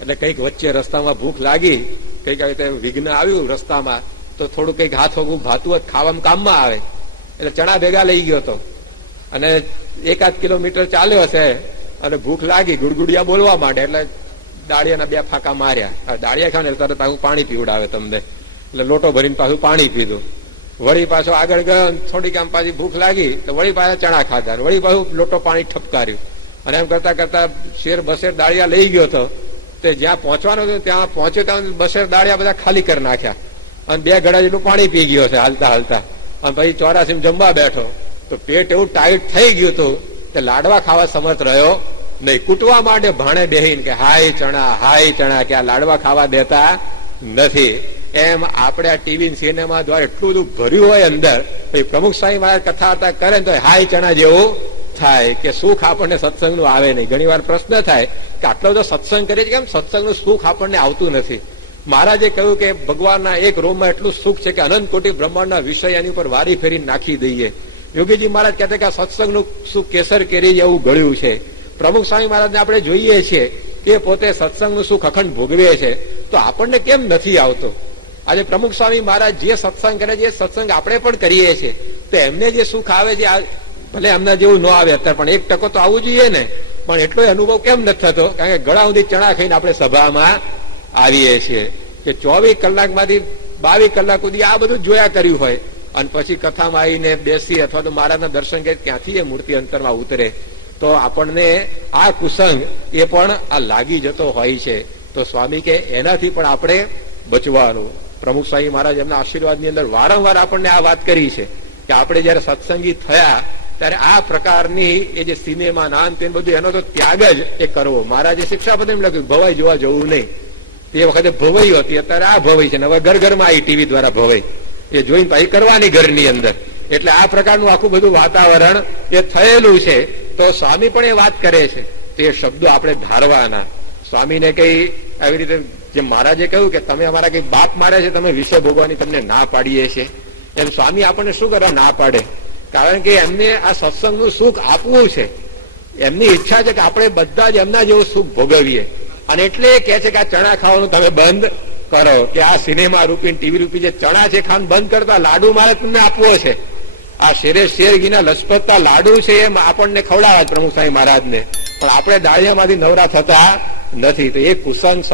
એટલે કંઈક વચ્ચે રસ્તામાં ભૂખ લાગી, કંઈક વિઘ્ન આવ્યું રસ્તામાં, તો થોડું કંઈક હાથ હોગું ભાતું હોય, ખાવામાં કામમાં આવે. એટલે ચણા ભેગા લઈ ગયો હતો, અને 1-8 કિલોમીટર ચાલ્યો હશે, અને ભૂખ લાગી, ગુડગુડિયા બોલવા માંડે. એટલે દાળિયાના 2 ફાંકા માર્યા. દાળિયા ખાને તરત આવું પાણી પીવડાવે તમને, એટલે લોટો ભરીને પાછું પાણી પીધું. વળી પાછો આગળ ગયો, થોડીક આમ પાછી ભૂખ લાગી તો વળી પાછા ચણા ખાધા, વળી પાછું લોટો પાણી ઠપકાર્યું. અને એમ કરતા કરતા 1.5 દાળિયા લઈ ગયો હતો. તે જ્યાં પહોંચવાનું હતું ત્યાં પહોંચ્યો, ત્યાં 2 દાળિયા બધા ખાલી કરી નાખ્યા, અને 2 ગળા જેટલું પાણી પી ગયો છે હાલતા હાલતા. અને પછી 84 જમવા બેઠો તો પેટ એવું ટાઈટ થઈ ગયું હતું કે લાડવા ખાવા સમર્થ રહ્યો નહીં. કૂટવા માંડે ભાણે બેહીને કે હાય ચણા, કે આ લાડવા ખાવા દેતા નથી. એમ આપણે આ ટીવી સિનેમા દ્વારા એટલું બધું ભર્યું હોય અંદર, પછી પ્રમુખ સ્વામી મહારાજ કથા વાર્તા કરે ને તો હાય ચણા જેવું થાય કે સુખ આપણને સત્સંગનું આવે નહીં. ઘણી વાર પ્રશ્ન થાય કે આટલો બધો સત્સંગ કરીએ કેમ સત્સંગનું સુખ આપણને આવતું નથી? મહારાજે કહ્યું કે ભગવાનના એક રોમમાં એટલું સુખ છે કે અનંત કોટી બ્રહ્માંડના વિષય એની ઉપર વારી ફેરી નાખી દઈએ. યોગીજી મહારાજ કહેતા કે આ સત્સંગનું સુખ કેસર કેરી એવું ગળ્યું છે. પ્રમુખ સ્વામી મહારાજને આપણે જોઈએ છીએ કે પોતે સત્સંગનું સુખ અખંડ ભોગવે છે, તો આપણને કેમ નથી આવતો? આજે પ્રમુખ સ્વામી મહારાજ જે સત્સંગ કરે છે એ સત્સંગ આપણે પણ કરીએ છીએ, તો એમને જે સુખ આવે છે, ભલે એમના જેવું ન આવે અત્યારે, પણ 1% તો આવવું જોઈએ ને. પણ એટલો અનુભવ કેમ નથી થતો? કારણ કે ગળા સુધી ચણા ખાઈને આપણે સભામાં આવીએ છીએ કે 24 કલાકમાંથી 22 કલાક સુધી આ બધું જોયા કર્યું હોય, અને પછી કથામાં આવીને બેસી અથવા તો મહારાજના દર્શન કરી ક્યાંથી એ મૂર્તિ અંતરમાં ઉતરે, તો આપણને આ કુસંગ એ પણ આ લાગી જતો હોય છે. તો સ્વામી કે એનાથી પણ આપણે બચવાનું. પ્રમુખ સ્વામી મહારાજ એમના આશીર્વાદની અંદર વારંવાર આપણને આ વાત કરી છે કે આપણે જયારે સત્સંગી થયા ત્યારે આ પ્રકારની એ જે સિનેમા નાન તે બધું એનો તો ત્યાગ જ એ કરવો. મહારાજે શિક્ષાપત્રમાં એમ લખ્યું ભવાઈ જોવા જવું નહીં. તે વખતે ભવાઈ હતી, અત્યારે આ ભવાઈ છે, હવે ઘર ઘરમાં આવી ટીવી દ્વારા ભવાઈ એ જોઈને પાછી કરવાની ઘરની અંદર. એટલે આ પ્રકારનું આખું બધું વાતાવરણ એ થયેલું છે. તો સ્વામી પણ એ વાત કરે છે, તે શબ્દો આપણે ધારવાના. સ્વામીને કઈ આવી રીતે જે મહારાજે કહ્યું કે તમે અમારા કઈ બાપ મારે છે, તમે વિષય ભોગવાની તમને ના પાડીએ છે, એમ સ્વામી આપણને શું કરવા ના પાડે? કારણ કે એમને આ સત્સંગનું સુખ આપવું છે. એમની ઈચ્છા છે કે આપણે બધા જ એમના જેવું સુખ ભોગવીએ. અને એટલે કહે છે કે આ ચણા ખાવાનું તમે બંધ કરો, કે આ સિનેમા રૂપી ટીવી રૂપી જે ચણા છે ખાવાનું બંધ કરતા લાડુ મારે તમને આપવો છે. આ શેરે શેર ઘીના લસપતતા લાડુ છે એમ આપણને ખવડાવવા પ્રમુખ સ્વામી મહારાજને, પણ આપણે દાળિયામાંથી નવરા થતા નથી. તો એ કુસંગ